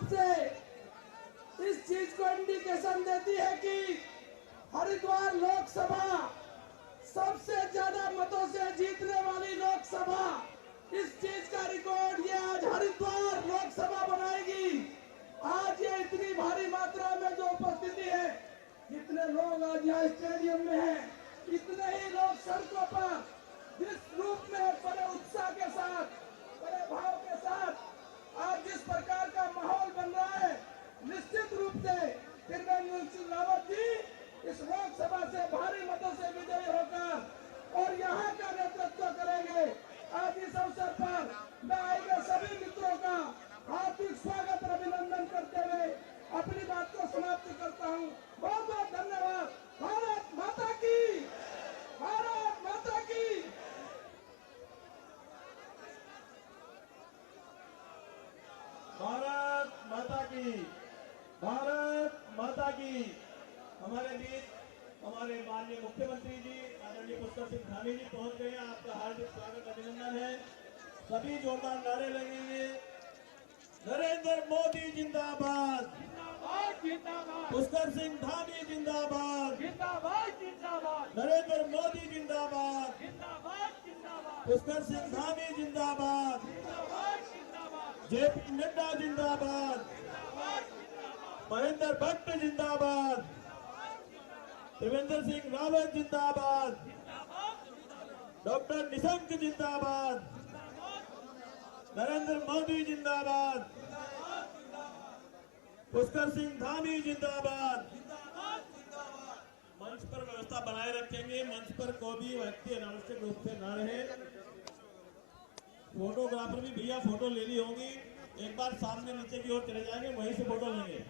रूप से इस चीज को इंडिकेशन देती है कि हरिद्वार लोकसभा सबसे ज्यादा मतों से जीतने वाली लोकसभा, इस चीज का रिकॉर्ड ये आज हरिद्वार लोकसभा बनाएगी। आज ये इतनी भारी मात्रा में जो उपस्थिति है, जितने लोग आज यहाँ स्टेडियम में हैं, इतने ही लोग सड़कों पर जिस रूप में बड़े उत्साह के साथ, बड़े भाव के साथ आज जिस प्रकार का माहौल बन रहा है, निश्चित रूप से त्रिवेंद्र सिंह रावत जी इस लोकसभा से भारी मतों से विजयी होकर और यहाँ का नेतृत्व करेंगे। आज इस अवसर पर मैं आए गए सभी मित्रों का हार्दिक स्वागत और अभिनंदन करते हुए अपनी बात को समाप्त करता हूँ। बहुत बहुत धन्यवाद। भारत माता की, भारत माता की। भारत माता की, भारत माता की। हमारे बीच हमारे माननीय मुख्यमंत्री जी आदरणीय पुष्कर सिंह धामी जी पहुंच गए हैं। आपका हार्दिक स्वागत अभिनंदन है। सभी जोरदार नारे लगेंगे। नरेंद्र मोदी जिंदाबाद, जिंदाबाद जिंदाबाद। पुष्कर सिंह धामी जिंदाबाद, जिंदाबाद जिंदाबाद। नरेंद्र मोदी जिंदाबाद, जिंदाबाद जिंदाबाद। पुष्कर सिंह धामी जिंदाबाद, जिंदाबाद जिंदाबाद। जेपी नड्डा जिंदाबाद, महेंद्र भट्ट जिंदाबाद, त्रिवेंद्र सिंह रावत जिंदाबाद, डॉक्टर निशंक जिंदाबाद, नरेंद्र मोदी जिंदाबाद, पुष्कर सिंह धामी जिंदाबाद। मंच पर व्यवस्था बनाए रखेंगे। मंच पर कोई भी व्यक्ति अनावश्यक रूप से न रहे। फोटोग्राफर भी भैया फोटो लेनी होगी, एक बार सामने नीचे की ओर चले जाएंगे, वहीं से फोटो लेंगे।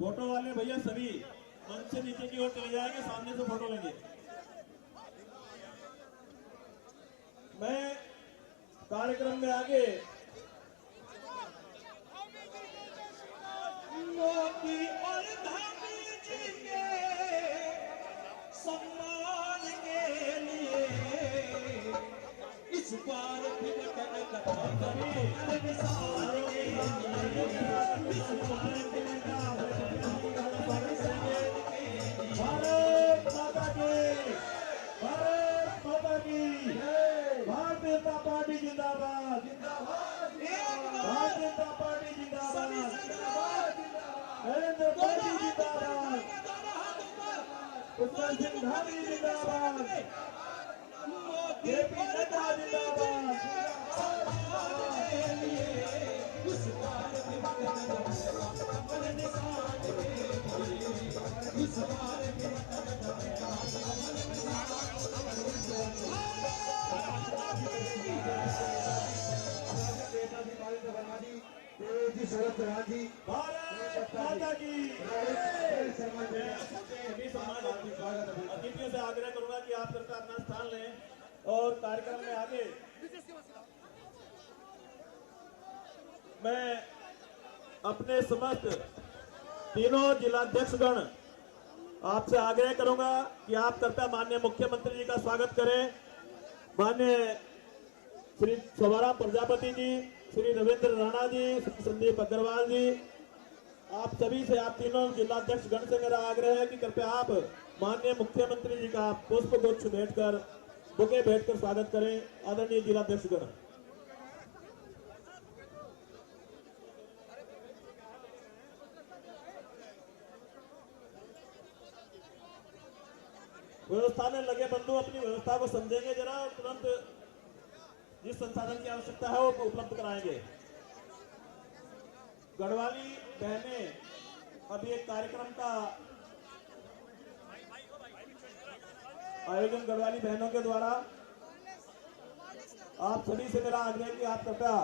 फोटो वाले भैया सभी मंच से नीचे की ओर चले जाएंगे, सामने से फोटो लेंगे। मैं कार्यक्रम में आगे मोदी और धामी जी के सम्मान के लिए इस बार भी बटन कथा करें मिसाल के लिए, इस बार भी भारत माता की, भारत माता की, भारतीय जनता पार्टी जिंदाबाद, भारतीय जनता पार्टी जिंदाबाद, नरेंद्र मोदी जिंदाबाद, पुष्कर सिंह धामी जिंदाबाद, जेपी नड्डा जिंदाबाद। शरद प्रधान जी, भारत माता की। सभी सम्मान अतिथियों से आग्रह करूंगा कि आप कृपया अपना स्थान लें और कार्यक्रम में आगे मैं अपने समस्त तीनों जिलाध्यक्षगण आपसे आग्रह करूंगा कि आप कृपया माननीय मुख्यमंत्री जी का स्वागत करें। माननीय श्री शोभाराम प्रजापति जी, श्री रविंद्र राणा जी, श्री संदीप अग्रवाल जी, आप सभी से, आप तीनों जिलाध्यक्ष गण से मेरा आग्रह है कि कृपया आप माननीय मुख्यमंत्री जी का पुष्प गुच्छ भेंटकर, बुके भेंटकर स्वागत करें। आदरणीय जिलाध्यक्ष गण, व्यवस्था में लगे बंधु अपनी व्यवस्था को समझेंगे जरा, और तुरंत जिस संसाधन की आवश्यकता है वो उपलब्ध कराएंगे। गढ़वाली बहनें अभी एक कार्यक्रम का आयोजन गढ़वाली बहनों के द्वारा, आप सभी से मेरा आग्रह है कि आप कृपया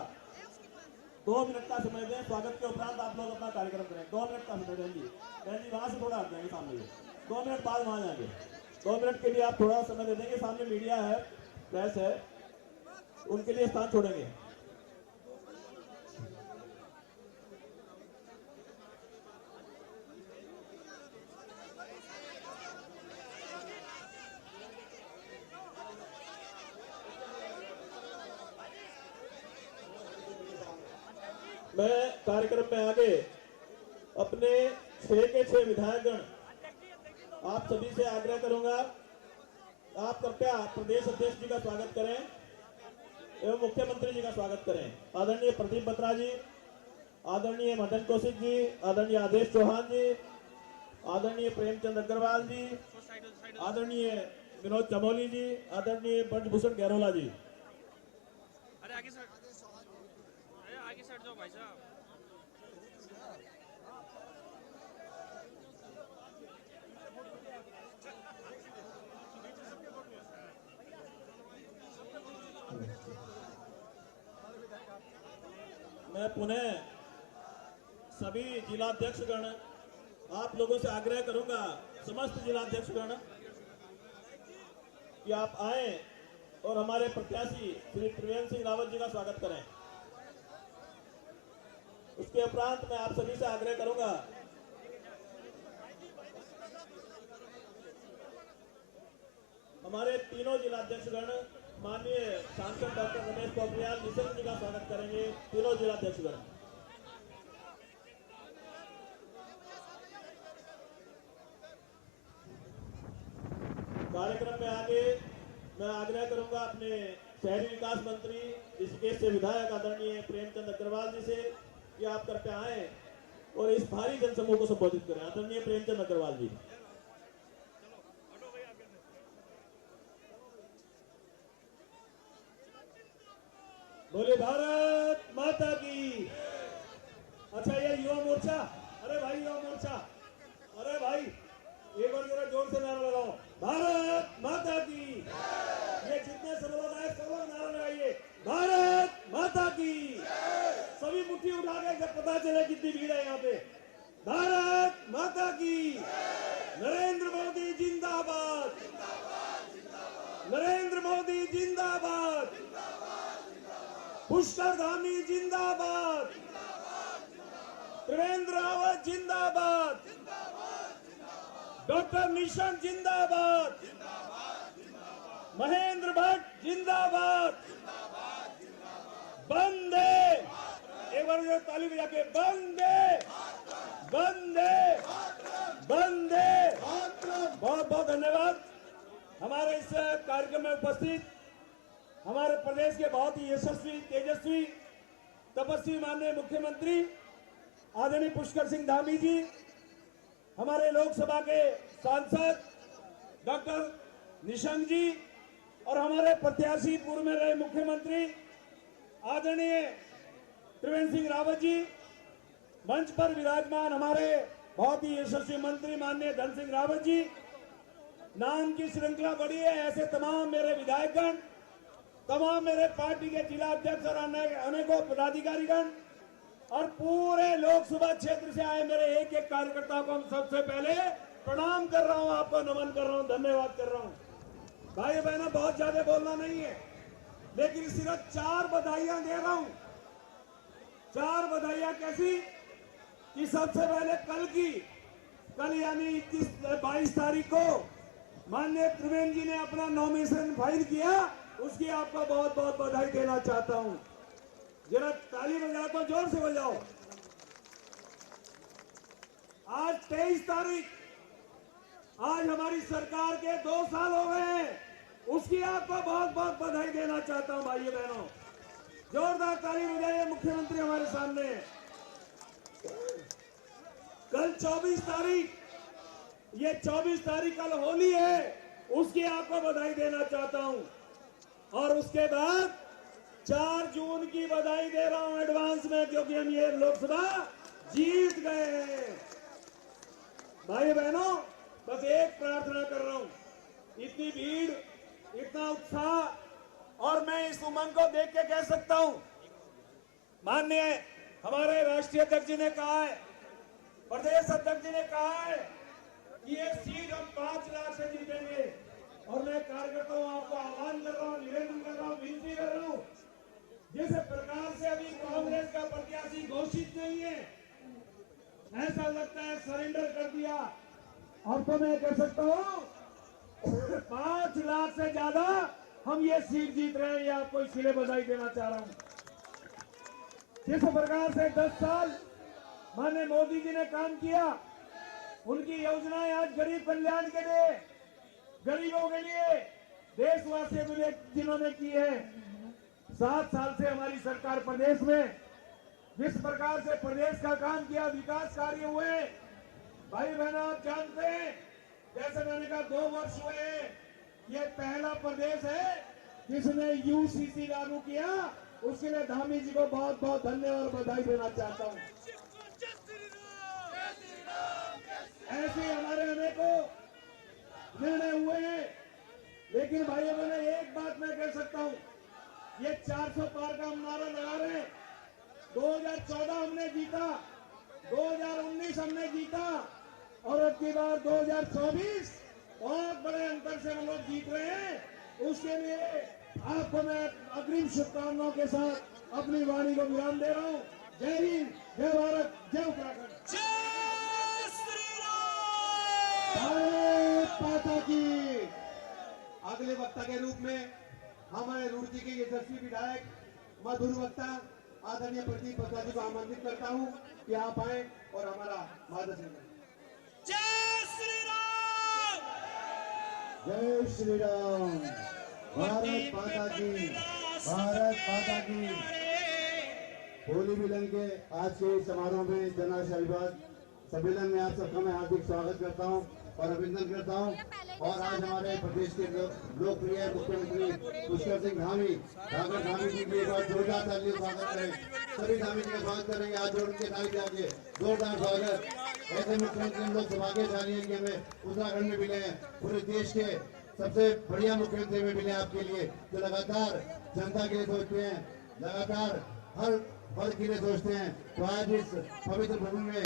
2 मिनट का समय दें। स्वागत के उपरांत आप लोग अपना कार्यक्रम करें। 2 मिनट का समय दें जी। बहन जी वहां से थोड़ा हट जाएंगे, सामने 2 मिनट बाद वहां जाएंगे। 2 मिनट के लिए आप थोड़ा समय दे देंगे। सामने मीडिया है, प्रेस है, उनके लिए स्थान छोड़ेंगे। मैं कार्यक्रम में आगे अपने 6 के 6 विधायकगण आप सभी से आग्रह करूंगा, आप कृपया प्रदेश अध्यक्ष जी का स्वागत करें एवं मुख्यमंत्री जी का स्वागत करें। आदरणीय प्रदीप बत्रा जी, आदरणीय मदन कौशिक जी, आदरणीय आदेश चौहान जी, आदरणीय प्रेमचंद अग्रवाल जी, आदरणीय विनोद चमोली जी, आदरणीय ब्रजभूषण गहरोला जी। अरे आगे सर जाओ भाई साहब। मैं पुनः सभी जिलाध्यक्षगण आप लोगों से आग्रह करूंगा, समस्त जिलाध्यक्षगण, कि आप आए और हमारे प्रत्याशी श्री त्रिवेंद्र सिंह रावत जी का स्वागत करें। उसके उपरांत मैं आप सभी से आग्रह करूंगा हमारे तीनों जिलाध्यक्षगण माननीय सांसद डॉक्टर रमेश पोखरियाल निशंक जी का स्वागत करेंगे। तीनों जिलाध्यक्षगण कार्यक्रम में आगे मैं आग्रह करूंगा अपने शहरी विकास मंत्री ऋषिकेश से विधायक आदरणीय प्रेमचंद अग्रवाल जी से कि आप कृपया आए और इस भारी जनसमूह को संबोधित करें। आदरणीय प्रेमचंद अग्रवाल जी। बोले भारत माता की। अच्छा, ये युवा मोर्चा, अरे भाई युवा मोर्चा, अरे भाई एक बार जरा जोर से नारा लगाओ, भारत माता की। ये जितने सब लोग आए सब लोग नारा लगाइए, भारत माता की। सभी मुट्ठी उठा के जब पता चले कितनी भीड़ है यहाँ पे। भारत माता की। नरेंद्र मोदी जिंदाबाद, नरेंद्र मोदी जिंदाबाद, पुष्कर धामी जिंदाबाद, त्रिवेंद्र रावत जिंदाबाद, डॉक्टर निशंक जिंदाबाद, महेंद्र भट्ट जिंदाबाद, बंदे, एक बार जो ताली बजा के बंदे बंदे बंदे। बहुत बहुत धन्यवाद। हमारे इस कार्यक्रम में उपस्थित हमारे प्रदेश के बहुत ही यशस्वी, तेजस्वी, तपस्वी माननीय मुख्यमंत्री आदरणीय पुष्कर सिंह धामी जी, हमारे लोकसभा के सांसद डॉक्टर निशंक जी और हमारे प्रत्याशी पूर्व में रहे मुख्यमंत्री आदरणीय त्रिवेंद्र सिंह रावत जी, मंच पर विराजमान हमारे बहुत ही यशस्वी मंत्री माननीय धन सिंह रावत जी, नाम की श्रृंखला बड़ी है, ऐसे तमाम मेरे विधायकगण, तमाम मेरे पार्टी के जिला अध्यक्ष और अनेकों पदाधिकारीगण और पूरे लोकसभा क्षेत्र से आए मेरे एक एक कार्यकर्ता को हम सबसे पहले प्रणाम कर रहा हूं, आपको नमन कर रहा हूं, धन्यवाद कर रहा हूं। भाई बहनों, बहुत ज्यादा बोलना नहीं है, लेकिन सिर्फ 4 बधाइयां दे रहा हूं। 4 बधाइयां कैसी कि सबसे पहले कल यानी 22 तारीख को माननीय त्रिवेंद्र जी ने अपना नॉमिनेशन फाइल किया, उसकी आपको बहुत बहुत बधाई देना चाहता हूं। जरा ताली बजा को जोर से बजाओ। आज 23 तारीख, आज हमारी सरकार के 2 साल हो गए हैं, उसकी आपको बहुत बहुत बधाई देना चाहता हूं भाइयों बहनों। जोरदार ताली बजाइए, मुख्यमंत्री हमारे सामने है। कल 24 तारीख, ये 24 तारीख कल होली है, उसकी आपको बधाई देना चाहता हूं। और उसके बाद 4 जून की बधाई दे रहा हूं एडवांस में, क्योंकि हम ये लोकसभा जीत गए हैं। भाई बहनों, बस एक प्रार्थना कर रहा हूं, इतनी भीड़, इतना उत्साह, और मैं इस उमंग को देख के कह सकता हूं, माननीय हमारे राष्ट्रीय अध्यक्ष जी ने कहा है, प्रदेश अध्यक्ष जी ने कहा है कि ये सीट हम 5 लाख से जीतेंगे। और मैं कार्यकर्ताओं आपको आह्वान कर रहा हूं, निवेदन कर रहा हूं, विनती कर रहा हूं, जिस प्रकार से अभी कांग्रेस का प्रत्याशी घोषित नहीं है, ऐसा लगता है सरेंडर कर दिया। अब तो मैं कह सकता हूं 5 लाख से ज्यादा हम ये सीट जीत रहे हैं, ये आपको इसलिए बधाई देना चाह रहा हूं। जिस प्रकार से 10 साल माननीय मोदी जी ने काम किया, उनकी योजनाएं आज गरीब कल्याण के लिए, गरीबों के लिए, देशवासियों के लिए जिन्होंने की है। 7 साल से हमारी सरकार प्रदेश में जिस प्रकार से प्रदेश का काम किया, विकास कार्य हुए, भाई बहनों आप जानते हैं, जैसे मैंने कहा 2 वर्ष हुए हैं, ये पहला प्रदेश है जिसने यूसीसी लागू किया। उसके लिए धामी जी को बहुत बहुत धन्यवाद और बधाई देना चाहता हूं। ऐसे हमारे अनेकों निर्णय हुए हैं, लेकिन भाइयों बहनों एक बात मैं कह सकता हूं, ये 400 पार का हम नारा लगा रहे हैं। 2014 हमने जीता, 2019 हमने जीता, और अब की बार 2024 बहुत बड़े अंतर से हम लोग जीत रहे हैं। उसके लिए आपको मैं अग्रिम शुभकामनाओं के साथ अपनी वाणी को विराम दे रहा हूं। जय हिंद, जय भारत, जय उत्तराखंड, भारत माता की। अगले वक्ता के रूप में हमारे रुड़की के यशस्वी विधायक मधुर वक्ता आदरणीय प्रदीप बत्रा जी को आमंत्रित करता हूं कि आप आए और हमारा मार्गदर्शन करें। जय श्री राम। जय श्री राम। भारत माता की, भारत माता की। होली मिलन के आज के इस समारोह में जन आशीर्वाद सम्मेलन में आप सबका मैं हार्दिक स्वागत करता हूं और अभिनंदन करता हूं। और आज हमारे प्रदेश के लोकप्रिय मुख्यमंत्री पुष्कर सिंह धामी, ठाकुर धामी जी की एक बार जोरदार तालियों से स्वागत करें। सभी धामी जी का स्वागत करेंगे, आज जोड़ के ताली आगे जोरदार स्वागत। ऐसे मुख्यमंत्री हम लोग सौभाग्यशाली हैं कि हमें उत्तराखंड में मिले हैं, पूरे देश के सबसे बढ़िया मुख्यमंत्री में मिले आपके लिए, जो लगातार जनता के लिए सोचते हैं, लगातार हर वर्ग के लिए सोचते हैं। तो आज इस पवित्र भूमि में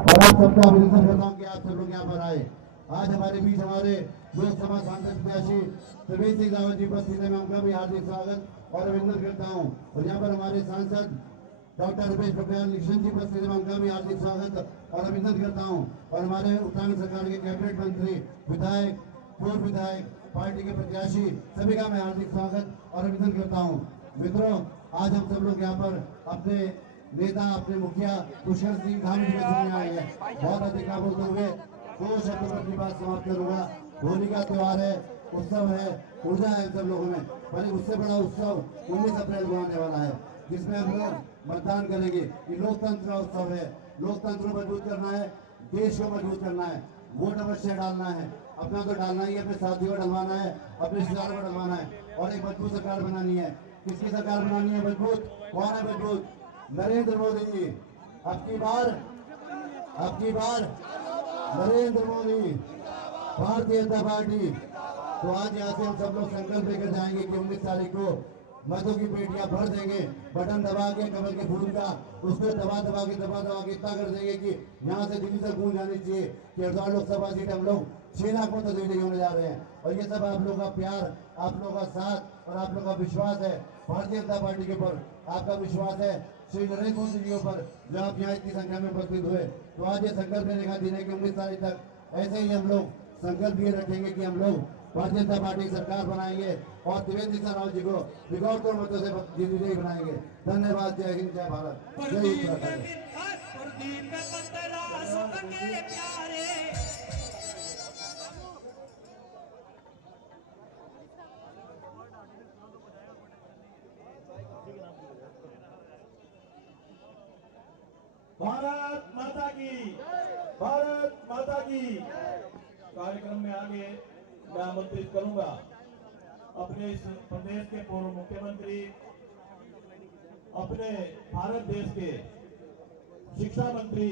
और आप सबका अभिनंदन करता हूँ कि आप सब लोग यहाँ पर आए। आज हमारे बीच हमारे लोकसभा सांसद प्रत्याशी त्रिवेंद्र सिंह रावत जी उपस्थित है। मैं उनका भी हार्दिक स्वागत और अभिनंदन करता हूँ। और यहाँ पर हमारे सांसद डॉक्टर रुपेश पोखरियाल निशंक जी उपस्थित है। मैं उनका भी हार्दिक स्वागत और अभिनंदन करता हूँ। और हमारे उत्तराखंड सरकार के कैबिनेट मंत्री, विधायक, पूर्व विधायक, पार्टी के प्रत्याशी, सभी का मैं हार्दिक स्वागत और अभिनंदन करता हूँ। मित्रों, आज हम सब लोग यहाँ पर अपने नेता, अपने मुखिया पुष्कर सिंह धामी जी को सुनने आए हैं। बहुत अधिक ना बोलते हुए 2 शब्दों में अपनी बात समाप्त करूंगा। होली का त्योहार है, उत्सव है, ऊर्जा है सब लोगों में, पर उससे बड़ा उत्सव 19 अप्रैल को आने वाला है, जिसमें हम लोग मतदान करेंगे। ये लोकतंत्र का उत्सव है। लोकतंत्र को मजबूत करना है, देश को मजबूत करना है, वोट अवश्य डालना है। अपना तो डालना ही है, अपने साथियों को डलवाना है, अपने रिश्तेदारों को डलवाना है, और एक मजबूत सरकार बनानी है। किसकी सरकार बनानी है मजबूत? कौन है मजबूत? नरेंद्र मोदी जी। अब की बार नरेंद्र मोदी, भारतीय जनता पार्टी। तो आज यहाँ से हम सब लोग संकल्प लेकर जाएंगे कि 19 तारीख को मतों की पेटियां भर देंगे, बटन दबा के कमल के फूल का उसको दबा दबा के इतना कर देंगे कि यहाँ से दिल्ली तक गूंज जानी चाहिए कि हरिद्वार लोकसभा सीट हम लोग 6 लाख मतों से विजयी होने जा रहे हैं। और ये सब आप लोगों का प्यार, आप लोगों का साथ और आप लोगों का विश्वास है भारतीय जनता पार्टी के ऊपर, आपका विश्वास है श्री नरेंद्र मोदी जी के ऊपर, जो आप यहाँ इतनी संख्या में उपस्थित हुए। तो आज ये संकल्प लेने का दिन है कि 19 तारीख तक ऐसे ही हम लोग संकल्प ये रखेंगे कि हम लोग भारतीय जनता पार्टी सरकार बनाएंगे और त्रिवेंद्र सिंह रावत जी को रिकॉर्ड तोड़ मतों से विजयी बनाएंगे। धन्यवाद। जय हिंद, जय भारत, जय उत्तराखंड। भारत माता की, भारत माता की। कार्यक्रम में आगे मैं आमंत्रित करूंगा अपने इस प्रदेश के पूर्व मुख्यमंत्री, अपने भारत देश के शिक्षा मंत्री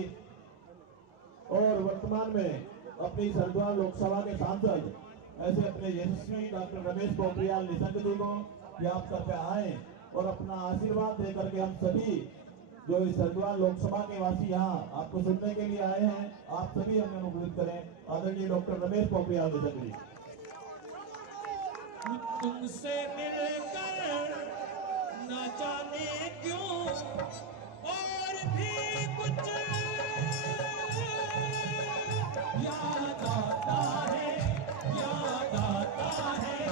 और वर्तमान में अपनी हरिद्वार लोकसभा के सांसद, ऐसे अपने यशस्वी डॉक्टर रमेश पोखरियाल निशंक जी को कि आप सब पे आए और अपना आशीर्वाद देकर के हम सभी जो इस हरिद्वार लोकसभा के वासी यहाँ आपको सुनने के लिए आए हैं, आप सभी हमें अनुमोदित करें। आदरणीय डॉक्टर रमेश पोखरियाल निशंक जी। तुमसे मिलकर न जाने क्यों और भी कुछ याद आता है, याद आता है।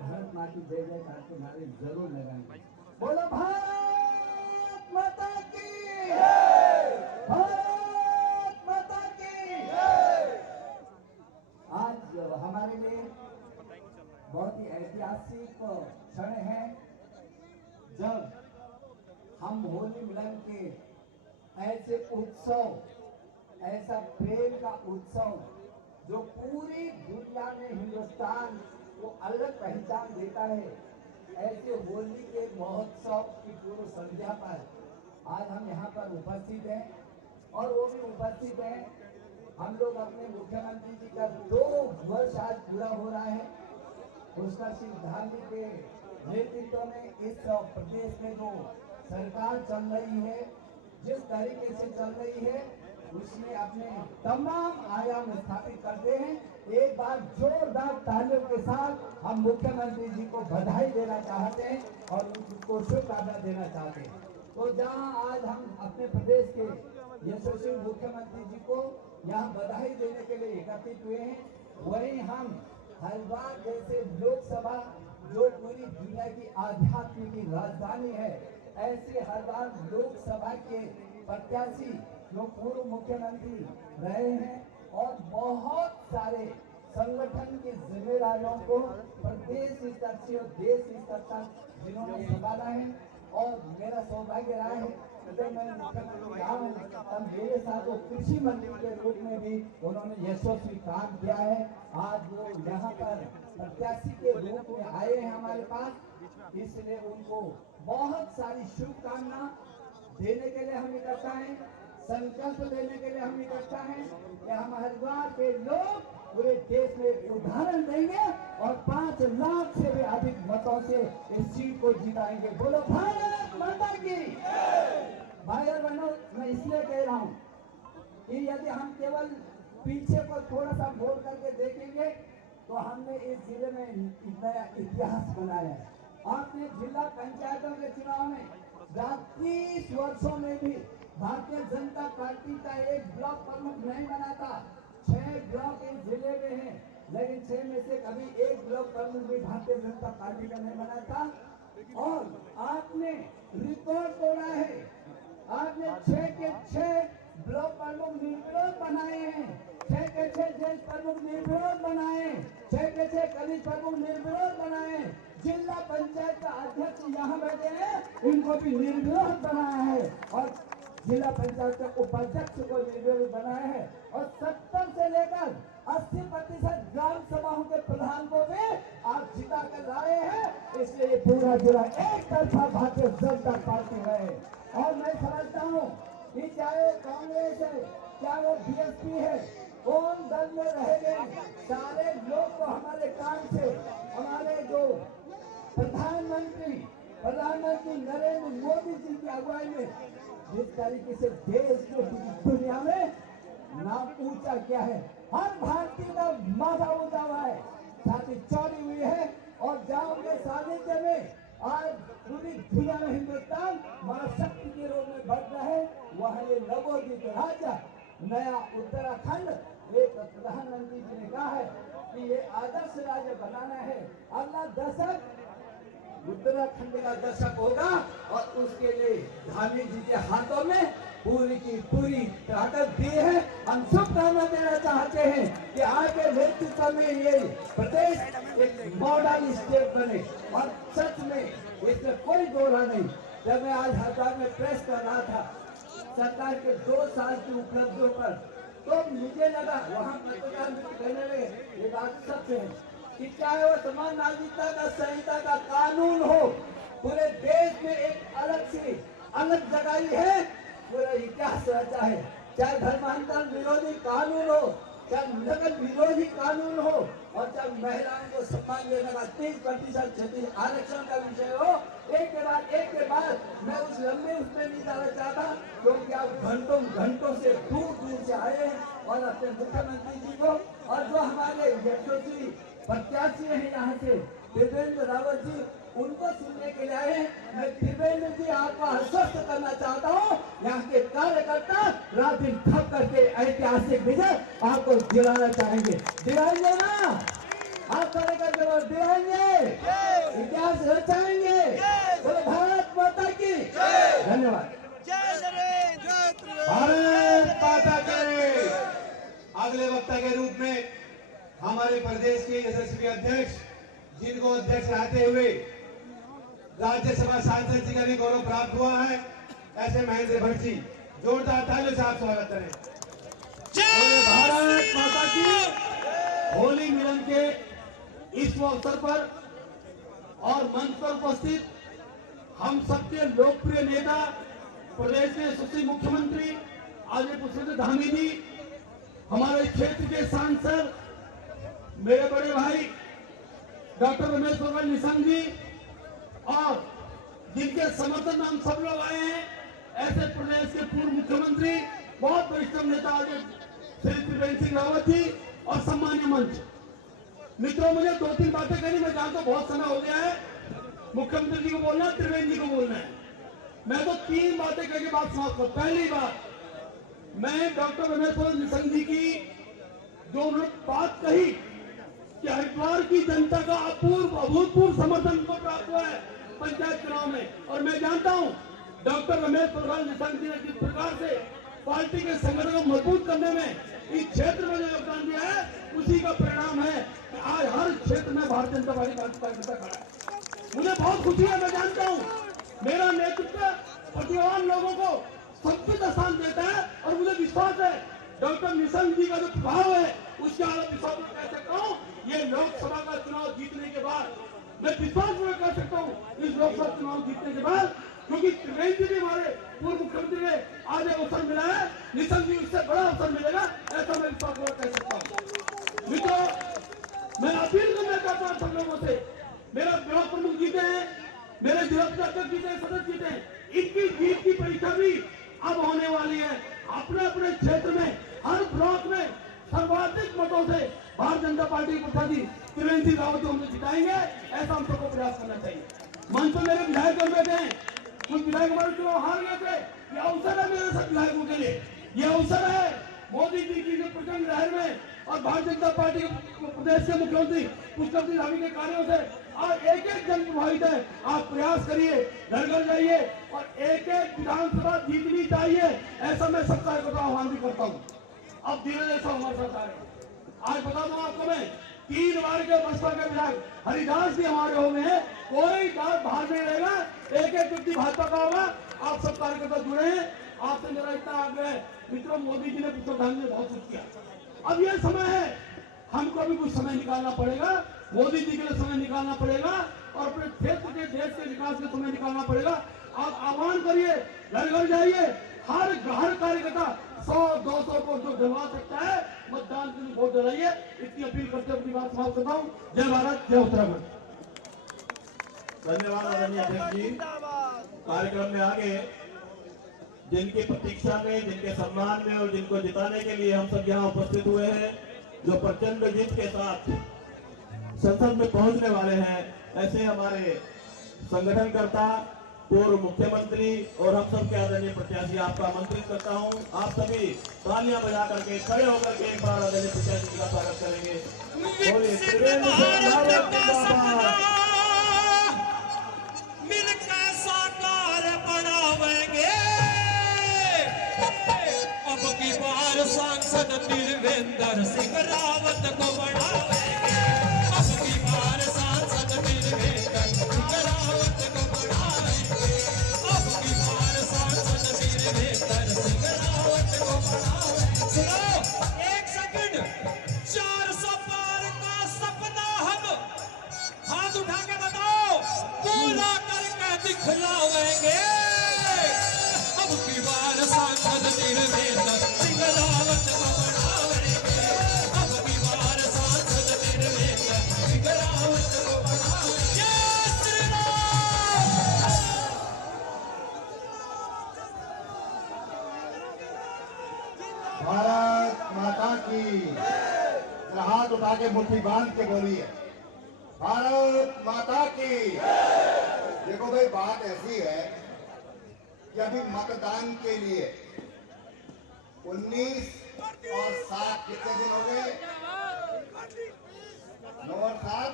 भारत माँ की जय जयकार के नारे जरूर लगाएंगे। बोलो भारत माता की भारत माता की। आज हमारे लिए बहुत ही ऐतिहासिक क्षण है जब हम होली मिलन के ऐसे उत्सव, ऐसा प्रेम का उत्सव जो पूरी दुनिया में हिंदुस्तान को अलग पहचान देता है, ऐसे होली के महोत्सव की पूर्व संध्या पर आज हम यहाँ पर उपस्थित हैं। और वो भी उपस्थित हैं, हम लोग अपने मुख्यमंत्री जी का 2 वर्ष आज पूरा हो रहा है। पुष्कर सिंह धामी के नेतृत्व में इस प्रदेश में जो सरकार चल रही है, जिस तरीके से चल रही है, उसमें अपने तमाम आयाम स्थापित करते हैं। एक बार जोरदार तालियों के साथ हम मुख्यमंत्री जी को बधाई देना चाहते हैं और उनको शुभकामना देना चाहते हैं। तो जहां आज हम अपने प्रदेश के यशस्वी मुख्यमंत्री जी को यहाँ बधाई देने के लिए एकत्रित हुए हैं, वहीं हम हरिद्वार जैसे लोकसभा जो पूरी दुनिया की आध्यात्म की राजधानी है, ऐसे हरिद्वार लोकसभा के प्रत्याशी जो पूर्व मुख्यमंत्री रहे हैं और बहुत सारे संगठन के जिम्मेदारों को प्रदेश स्तर से और देश स्तर तक जिन्होंने संभाला है, और मेरा सौभाग्य रहा है जब मैं मुख्यमंत्री रहा हूँ तब मेरे साथ वो कृषि मंत्री के रूप में भी उन्होंने यशस्वी काम किया है। आज वो यहाँ पर प्रत्याशी के रूप में आए हैं हमारे पास, इसलिए उनको बहुत सारी शुभकामना देने के लिए हम इकट्ठा हैं, संकल्प लेने के लिए हम इकट्ठा हैं कि हम हरिद्वार के लोग पूरे देश में एक उदाहरण देंगे और 5 लाख से भी अधिक मतों से इस सीट को जिताएंगे। बोलो भारत माता की। भाई और बहनों, मैं इसलिए कह रहा हूँ कि यदि हम केवल पीछे को थोड़ा सा मोड़ करके देखेंगे तो हमने इस जिले में नया इतिहास बनाया है। आपने जिला पंचायतों के चुनाव में 30 वर्षों में भी भारतीय जनता पार्टी का एक ब्लॉक प्रमुख नहीं बना था। 6 ब्लॉक इस जिले में हैं, लेकिन 6 में से कभी एक ब्लॉक प्रमुख भी भारतीय जनता पार्टी का नहीं बना था। और आपने रिकॉर्ड तोड़ा है, आपने 6 के 6 ब्लॉक प्रमुख निर्विरोध बनाए हैं, 6 के 6 जेल प्रमुख निर्विरोध बनाए, 6 के 6 कलेक्टर प्रमुख निर्विरोध बनाए, जिला पंचायत का अध्यक्ष यहाँ बैठे हैं, इनको भी निर्विरोध बनाया है, और जिला पंचायत के उपाध्यक्ष को निर्विरोध बनाया है, और 70 से लेकर 80% ग्राम सभाओं के प्रधान को भी आप जिता कर लाए हैं। इसलिए पूरा जिला एक तरफा भारतीय जनता पार्टी है। और मैं समझता हूँ कि चाहे कांग्रेस है, चाहे वो बीएसपी है, कौन दल में रहेंगे, सारे लोग को हमारे काम से, हमारे जो प्रधानमंत्री नरेंद्र मोदी जी की अगुवाई में जिस तरीके से देश की दुनिया में नाम ऊंचा किया है, हर भारतीय का माथा ऊंचा हुआ है, छाती चौड़ी हुई है, और जाओ के सानिध्य में आज पूरी दुनिया में हिंदुस्तान महाशक्ति के रूप में बढ़ रहा है। वहाँ ये नवोदित राज्य नया उत्तराखंड, एक प्रधानमंत्री जी ने कहा है कि ये आदर्श राज्य बनाना है। अगला दशक उत्तराखंड का दशक होगा, और उसके लिए धामी जी के हाथों में पूरी की पूरी ताकत दी है। हम शुभकामना देना चाहते हैं कि आगे नेतृत्व में ये प्रदेश एक मॉडल स्टेट बने, और सच में इसमें कोई दोहरा नहीं। जब मैं आज हरिद्वार में प्रेस कर रहा था सरकार के 2 साल की उपलब्धियों पर, तो मुझे लगा वहाँ पत्रकार कहने लगे, ये बात सत्य है कि चाहे वो समान नागरिकता का संहिता का कानून हो, पूरे देश में एक अलग जगह है, पूरा इतिहास रहता है। चाहे धर्मांतरण विरोधी कानून हो, चाहे नकल विरोधी कानून हो, और चाहे महिलाओं को सम्मान देने का 30% क्षति आरक्षण का विषय हो, एक के बाद मैं उस लंबे उसमें नहीं जाना चाहता, क्योंकि आप घंटों से दूर से आए हैं और अपने मुख्यमंत्री जी को, और जो हमारे यशस्वी प्रत्याशी हैं यहाँ से त्रिवेंद्र रावत जी, उनको सुनने के लिए आए हैं। मैं त्रिवेंद्र जी आपको आश्वस्त करना चाहता हूँ, यहाँ के कार्यकर्ता रात दिन थक करके ऐतिहासिक विजय आपको दिलाना चाहेंगे। दिलाएंगे ना? हाथ खड़े करके वोट दिलाएंगे, इतिहास रचाएंगे। बोले भारत माता की धन्यवाद। भारत माता की। अगले वक्ता के रूप में हमारे प्रदेश के यशस्वी अध्यक्ष, जिनको अध्यक्ष रहते हुए राज्यसभा सांसद जी का भी गौरव प्राप्त हुआ है, ऐसे महेंद्र भट्ट जी, जोरदार तालियों से आप स्वागत करें। बोले भारत माता की। होली मिलन के इस अवसर पर और मंच पर उपस्थित हम सबके लोकप्रिय नेता, प्रदेश के यशस्वी मुख्यमंत्री आदरणीय पुष्पेंद्र धामी जी, हमारे क्षेत्र के सांसद मेरे बड़े भाई डॉक्टर रमेश पोखरियाल निशंक जी, और जिनके समर्थन में हम सब लोग आए हैं, ऐसे प्रदेश के पूर्व मुख्यमंत्री, बहुत वरिष्ठ नेता श्री त्रिवेंद्र सिंह रावत जी और सम्मानीय मंच। मित्रों, मुझे 2-3 बातें कहनी, मैं जानता हूं बहुत समय हो गया है, मुख्यमंत्री जी को बोलना है, त्रिवेंद्र जी को बोलना है। मैं तो 3 बातें कह के बात समाप्त करूं। पहली बात, मैं डॉक्टर रमेश पोखरियाल निशंक जी की जो उन्होंने बात कही कि हरिद्वार की जनता का अभूतपूर्व समर्थन को प्राप्त हुआ है पंचायत चुनाव में, और मैं जानता हूं डॉक्टर रमेश पोखरियाल निशंक जी ने जिस प्रकार से पार्टी के संगठन को मजबूत करने में इस क्षेत्र में जो योगदान दिया है, उसी का परिणाम है कि आज हर क्षेत्र में भारतीय जनता पार्टी कार्यकर्ता खड़ा है। मुझे बहुत खुशी है, मैं जानता हूं मेरा नेतृत्व प्रतिभावान लोगों को समुचित स्थान देता है, और मुझे विश्वास है डॉक्टर निशंक जी का जो प्रभाव है उसके आधार विश्वास में कह सकता हूँ, ये लोकसभा का चुनाव जीतने के बाद, मैं विश्वास में कह सकता हूँ इस लोकसभा चुनाव जीतने के बाद, क्योंकि त्रिवेंद्र जी हमारे पूर्व मुख्यमंत्री ने आज एक अवसर मिला है, निशंक जी उससे बड़ा अवसर मिलेगा, ऐसा मैं विश्वास में कह सकता हूँ। मित्रों, मैं अपील करना चाहता हूँ सब लोगों से, मेरा ब्लॉक प्रमुख जीते हैं, मेरे जिला अध्यक्ष जीते हैं, सदस्य जीते हैं, इनकी जीत की परीक्षा भी अब होने वाली है। अपने अपने क्षेत्र में हर ब्लॉक में सर्वाधिक मतों से भारतीय जनता पार्टी के प्रत्याशी त्रिवेंद्र सिंह रावत को हम जिताएंगे, ऐसा हम सबको प्रयास करना चाहिए। मंच पर मेरे विधायक बैठे हैं, कुछ विधायक हमारे चुनाव हार गए थे, ये अवसर है मेरे सब विधायकों के लिए, ये अवसर है मोदी जी की जो प्रचंड लहर में और भारतीय जनता पार्टी के प्रदेश के मुख्यमंत्री पुष्पेंद्र सिंह धामी के कार्यों से आज एक जन प्रभावित है। आप प्रयास करिए, घर घर जाइए और एक विधानसभा जीतनी चाहिए, ऐसा मैं सब कार्यकर्ताओं को आह्वान भी करता हूँ। अब धीरे धीरे हमारे साथ आ रहे, आज बता दूं आपको मैं, 3 बार के बसपा के विधायक हरिदास जी हमारे हो गए हैं, कोई बाहर नहीं रहेगा, एक व्यक्ति भाजपा का होगा। आप सब कार्यकर्ता जुड़े हैं, आपसे मेरा इतना आग्रह है। मित्रों, मोदी जी ने पुष्पेंद्र में बहुत कुछ किया, अब यह समय है हमको भी कुछ समय निकालना पड़ेगा, मोदी जी के लिए समय निकालना पड़ेगा, और अपने क्षेत्र के देश के विकास के समय निकालना पड़ेगा। आप आह्वान करिए, घर घर जाइए, हर कार्यकर्ता 100-200 को जो दिलवा सकता है मतदान के लिए वोट दिलाइए। इतनी अपील करते अपनी बात समाप्त करता हूँ। जय भारत, जय उत्तराखंड। धन्यवाद आदरणीय अध्यक्ष जी। कार्यक्रम में आगे जिनकी प्रतीक्षा में, जिनके सम्मान में और जिनको जिताने के लिए हम सब यहाँ उपस्थित हुए हैं, जो प्रचंड जीत के साथ संसद में पहुंचने वाले हैं, ऐसे हमारे संगठनकर्ता, पूर्व मुख्यमंत्री और हम सब के आदरणीय प्रत्याशी आपका आमंत्रित करता हूं। आप सभी तालियां बजा करके खड़े होकर के एक बार आदरणीय प्रत्याशी जी का स्वागत करेंगे। बोलिए त्रिवेंद्र सिंह रावत जिंदाबाद। मिलकर साकार बनावेंगे, अब की बार सांसद त्रिवेंद्र सिंह रावत को बढ़ावेंगे, अब की बार सांसद त्रिवेंद्र सिंह रावत को बढ़ावेंगे, अब की बार सांसद त्रिवेंद्र सिंह रावत को बढ़ावेंगे। सुनो, 1 सेकंड, 400 पार का सपना हम हाथ उठा के बताओ, पूरा करके दिखलावेंगे, अब की बार सांसद त्रिवेंद्र सिंह रावत को बढ़ावेंगे, अब की बार सांसद त्रिवेंद्र सिंह रावत को बढ़ावेंगे। जय श्री राम। भारत माता की। हाथ उठा के मुट्ठी बांध के बोलिए, भारत माता की। देखो भाई, बात ऐसी है कि अभी मतदान के लिए 19 और 7 कितने दिन हो गए? 9 और 7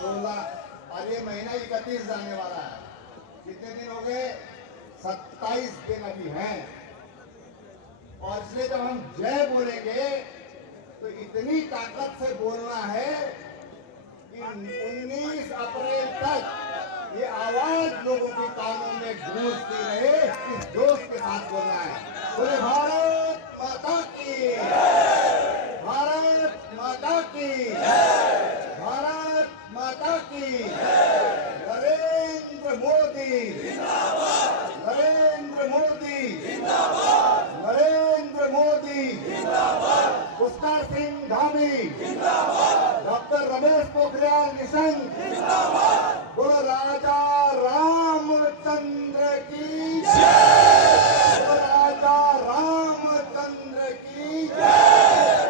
16 और ये महीना 31 जाने वाला है। कितने दिन हो गए? 27 दिन अभी हैं। और इसलिए जब हम जय बोलेंगे तो इतनी ताकत से बोलना है कि 19 अप्रैल तक ये आवाज लोगों के कानों में गूंजती रहे। इस जोश के साथ बोलना है। बोले भारत माता की, भारत माता की, भारत माता की। नरेंद्र मोदी, नरेंद्र मोदी, नरेंद्र मोदी, पुष्कर सिंह धामी, डॉक्टर रमेश पोखरियाल निशंक, बोलो राजा रामचंद्र की जय, बोलो राजा रामचंद्र की जय।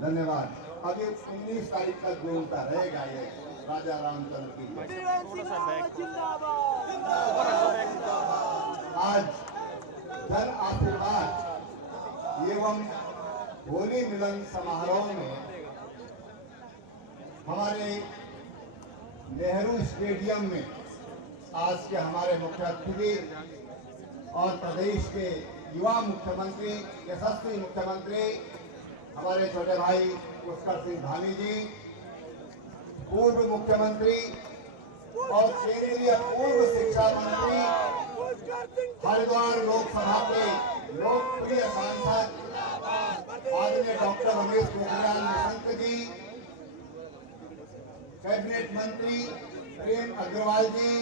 धन्यवाद। अभी 19 तारीख तक बोलता रहेगा ये राजा रामचंद्र की जय। आज जन आशीर्वाद एवं होली मिलन समारोह में हमारे नेहरू स्टेडियम में आज के हमारे मुख्य अतिथि और प्रदेश के युवा मुख्यमंत्री, यशस्वी मुख्यमंत्री हमारे छोटे भाई पुष्कर सिंह धामी जी, पूर्व मुख्यमंत्री और केंद्रीय पूर्व शिक्षा मंत्री, हरिद्वार लोकसभा के लोकप्रिय सांसद आदरणीय डॉक्टर रमेश पोखरियाल निशंक जी, कैबिनेट मंत्री प्रेम अग्रवाल जी,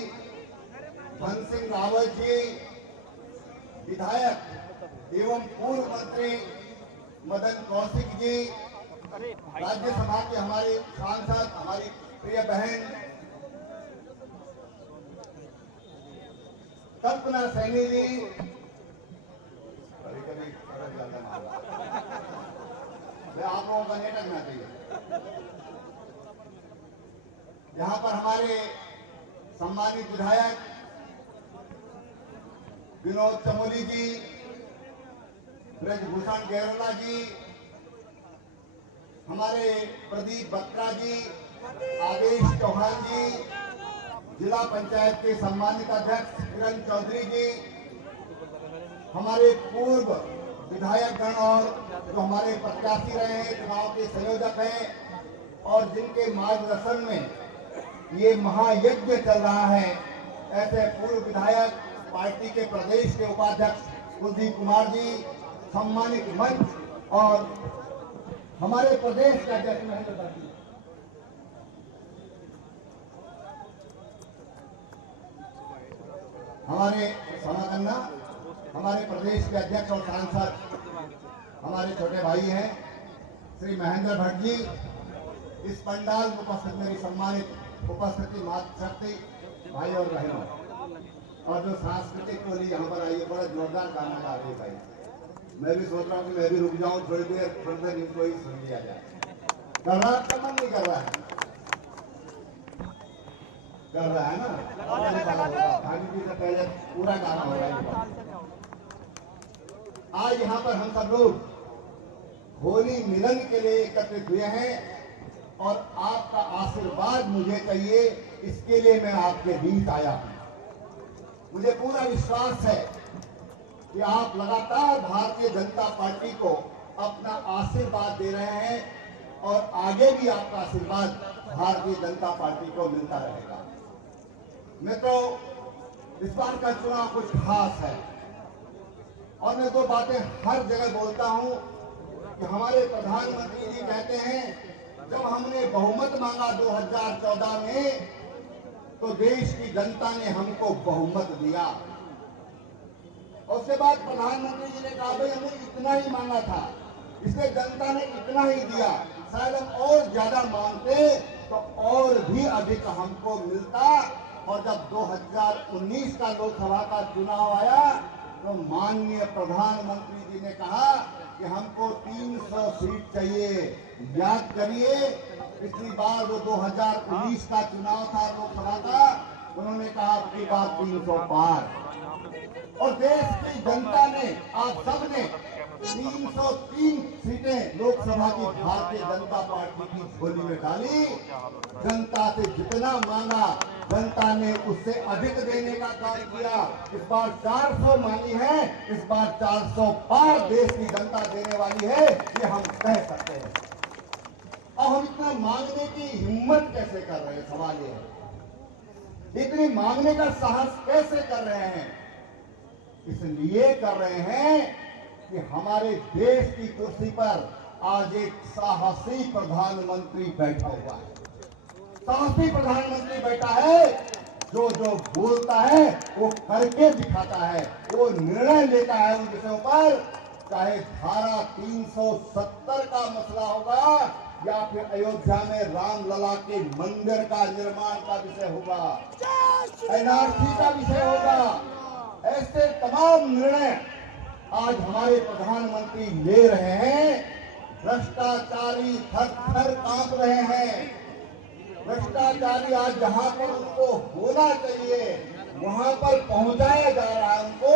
धन सिंह रावत जी, विधायक एवं पूर्व मंत्री मदन कौशिक जी, राज्यसभा के हमारे सांसद, हमारी प्रिय बहन कल्पना सैनी जी, कभी कभी आप लोगों का नेटक ना चाहिए। यहाँ पर हमारे सम्मानित विधायक विनोद चमोली जी, ब्रजभूषण गैरला जी, हमारे प्रदीप बत्रा जी, आदेश चौहान जी, जिला पंचायत के सम्मानित अध्यक्ष किरण चौधरी जी, हमारे पूर्व विधायकगण और जो हमारे प्रत्याशी रहे हैं, चुनाव के संयोजक हैं और जिनके मार्गदर्शन में ये महायज्ञ चल रहा है, ऐसे पूर्व विधायक, पार्टी के प्रदेश के उपाध्यक्ष कुलदीप कुमार जी, सम्मानित मंच और हमारे प्रदेश के अध्यक्ष महेंद्र पाटिल। हमारे समागन्ना हमारे प्रदेश के अध्यक्ष और सांसद हमारे छोटे भाई हैं श्री महेंद्र भट्ट जी, इस पंडाल में उपस्थित मेरी सम्मानित उपस्थिति मातृशक्ति भाई और बहनों, और जो सांस्कृतिक टोली यहाँ पर आई है, बड़ा जोरदार गाना गा रही है भाई। मैं भी सोच रहा हूँ कि मैं भी रुक जाऊँ थोड़ी देर इनको ही सुन लिया जाए। कर रहा है, मन नहीं कर रहा है, कर रहा है ना, भाभी जी से पहले पूरा गाना हो रहा है। आज यहाँ पर हम सब लोग होली मिलन के लिए एकत्रित हुए हैं और आपका आशीर्वाद मुझे चाहिए, इसके लिए मैं आपके बीच आया हूं। मुझे पूरा विश्वास है कि आप लगातार भारतीय जनता पार्टी को अपना आशीर्वाद दे रहे हैं और आगे भी आपका आशीर्वाद भारतीय जनता पार्टी को मिलता रहेगा। मैं तो इस बार का चुनाव कुछ खास है और मैं दो बातें हर जगह बोलता हूं कि हमारे प्रधानमंत्री जी कहते हैं जब हमने बहुमत मांगा 2014 में तो देश की जनता ने हमको बहुमत दिया। और उसके बाद प्रधानमंत्री जी ने कहा भाई हमने इतना ही मांगा था, इसलिए जनता ने इतना ही दिया, शायद हम और ज्यादा मांगते तो और भी अधिक हमको मिलता। और जब 2019 का लोकसभा का चुनाव आया तो माननीय प्रधानमंत्री जी ने कहा कि हमको 300 सीट चाहिए। याद करिए पिछली बार जो 2019 का चुनाव था लोकसभा का, उन्होंने कहा आपकी बात 300 पार। और देश की जनता ने, आप सब ने 303 सीटें लोकसभा की भारतीय जनता पार्टी की झोली में डाली। जनता से जितना मांगा जनता ने उससे अधिक देने का काम किया। इस बार 400 मांगी है, इस बार 400 पार देश की जनता देने वाली है, ये हम कह सकते हैं। और हम इतना मांगने की हिम्मत कैसे कर रहे हैं, सवाल ये है। इतनी मांगने का साहस कैसे कर रहे हैं? इसलिए कर रहे हैं कि हमारे देश की कुर्सी पर आज एक साहसी प्रधानमंत्री बैठा हुआ है। साहसी प्रधानमंत्री बैठा है, जो जो बोलता है वो करके दिखाता है, वो निर्णय लेता है उन विषयों पर, चाहे धारा 370 का मसला होगा या फिर अयोध्या में रामलला के मंदिर का निर्माण का विषय होगा, एनआरसी का विषय होगा। ऐसे तमाम निर्णय आज हमारे प्रधानमंत्री ले रहे हैं। भ्रष्टाचारी थर थर कांप रहे हैं। भ्रष्टाचारी आज जहां पर उनको होना चाहिए वहां पर पहुंचाया जा रहा है उनको,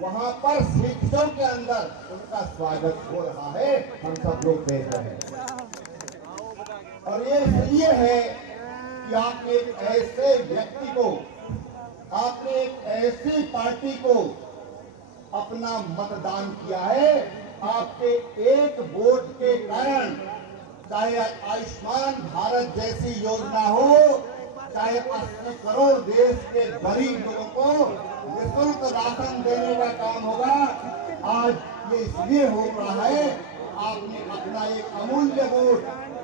वहां पर शिक्षकों के अंदर उनका स्वागत हो रहा है, हम सब लोग देख रहे हैं। और ये इसलिए है कि आप एक ऐसे व्यक्ति को, आपने एक ऐसी पार्टी को अपना मतदान किया है। आपके एक वोट के कारण, चाहे आयुष्मान भारत जैसी योजना हो, चाहे 80 करोड़ देश के गरीब लोगों को निःशुल्क राशन देने का काम होगा। आज ये इसलिए हो रहा है, आपने अपना एक अमूल्य वोट,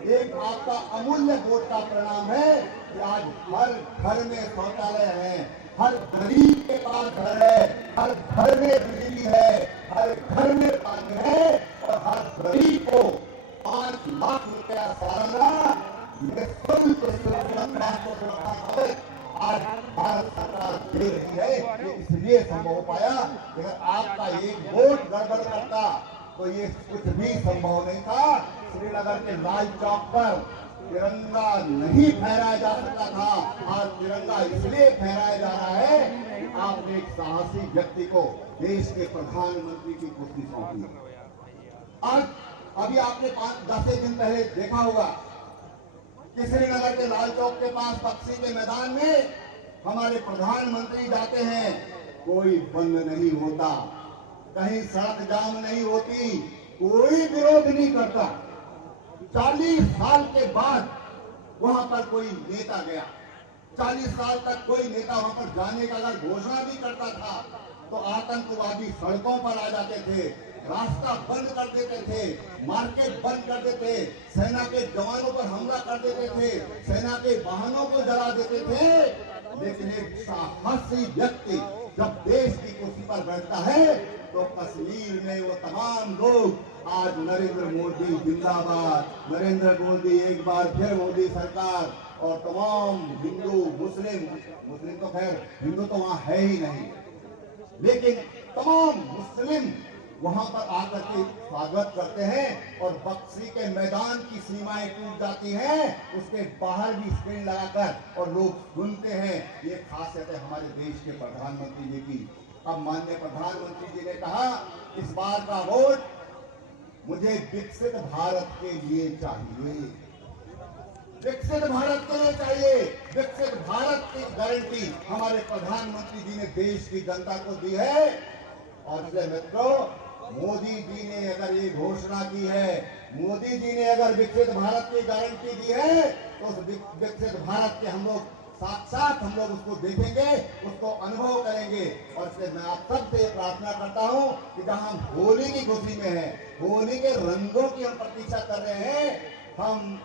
एक आपका अमूल्य वोट का परिणाम है कि आज हर घर में शौचालय है, हर गरीब के पास घर है, हर घर में बिजली है, हर घर में पानी है, और हर गरीब को 5 लाख रुपया सालाना निःशुल्क आज भारत सरकार दे रही है। ये इसलिए संभव हो पाया। अगर आपका एक वोट गड़बड़ करता तो ये कुछ भी संभव नहीं था। श्रीनगर के लाल चौक पर तिरंगा नहीं फहराया जा सकता था। आज तिरंगा इसलिए फहराया जा रहा है कि आपने एक साहसी व्यक्ति को देश के प्रधानमंत्री की कुर्सी सौंपी। आज अभी आपने 5-10 दिन पहले देखा होगा कि श्रीनगर के लाल चौक के पास बक्सी के मैदान में हमारे प्रधानमंत्री जाते हैं, कोई बंद नहीं होता, कहीं सड़क जाम नहीं होती, कोई विरोध नहीं करता। 40 साल के बाद वहां पर कोई नेता गया। 40 साल तक कोई नेता वहां पर जाने का अगर घोषणा भी करता था तो आतंकवादी सड़कों पर आ जाते थे, रास्ता बंद कर देते थे, मार्केट बंद कर देते, सेना के जवानों पर हमला कर देते थे, सेना के वाहनों को जला देते थे। लेकिन एक साहसी व्यक्ति जब देश की कुर्सी पर बैठता है तो कश्मीर में वो तमाम लोग, आज नरेंद्र मोदी जिंदाबाद, नरेंद्र मोदी एक बार फिर मोदी सरकार, और तमाम हिंदू मुस्लिम तो खैर हिंदू तो वहां है ही नहीं, लेकिन तमाम मुस्लिम वहां पर आकर के स्वागत करते हैं और बक्सी के मैदान की सीमाएं टूट जाती हैं, उसके बाहर भी स्क्रीन लगाकर और लोग सुनते हैं। ये खासियत है हमारे देश के प्रधानमंत्री जी की। अब माननीय प्रधानमंत्री जी ने कहा इस बार का वोट मुझे विकसित भारत के लिए चाहिए, विकसित भारत के लिए चाहिए। विकसित भारत की गारंटी हमारे प्रधानमंत्री जी ने देश की जनता को दी है। और इसलिए मित्रों, मोदी जी ने अगर ये घोषणा की है, मोदी जी ने अगर विकसित भारत की गारंटी दी है, तो उस विकसित भारत के हम लोग साक्षात हम लोग उसको देखेंगे, उसको अनुभव करेंगे। और इसलिए मैं आप सबसे प्रार्थना करता हूं कि जहां हम होली की खुशी में हैं, होली के रंगों की हम प्रतीक्षा कर रहे हैं, हम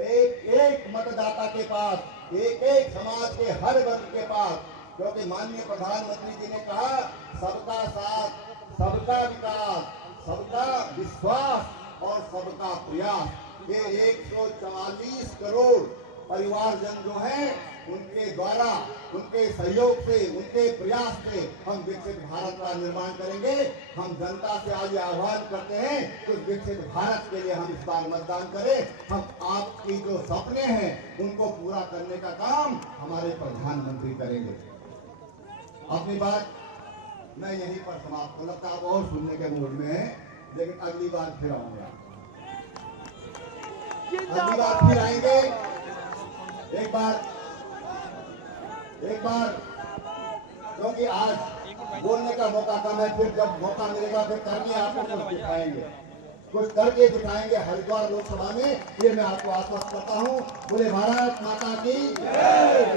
एक एक मतदाता के पास, एक एक समाज के हर वर्ग के पास, क्योंकि माननीय प्रधानमंत्री जी ने कहा सबका साथ, सबका विकास, सबका विश्वास और सबका प्रयास। ये 144 करोड़ परिवारजन जो हैं, उनके द्वारा, उनके सहयोग से, उनके प्रयास से हम विकसित भारत का निर्माण करेंगे। हम जनता से आज आह्वान करते हैं कि विकसित भारत के लिए हम इस बार मतदान करें। हम आपकी जो सपने हैं उनको पूरा करने का काम हमारे प्रधानमंत्री करेंगे। अपनी बात मैं यहीं पर समाप्त कर लगता आप और सुनने के मूड में हैं, लेकिन अगली बार फिर आऊंगा, अगली बार फिर आएंगे। एक बार क्योंकि आज बोलने का मौका कम है, फिर जब मौका मिलेगा फिर करके आपको कुछ दिखाएंगे, कुछ करके दिखाएंगे हरिद्वार लोकसभा में, ये मैं आपको आश्वस्त करता हूँ। बोले भारत माता की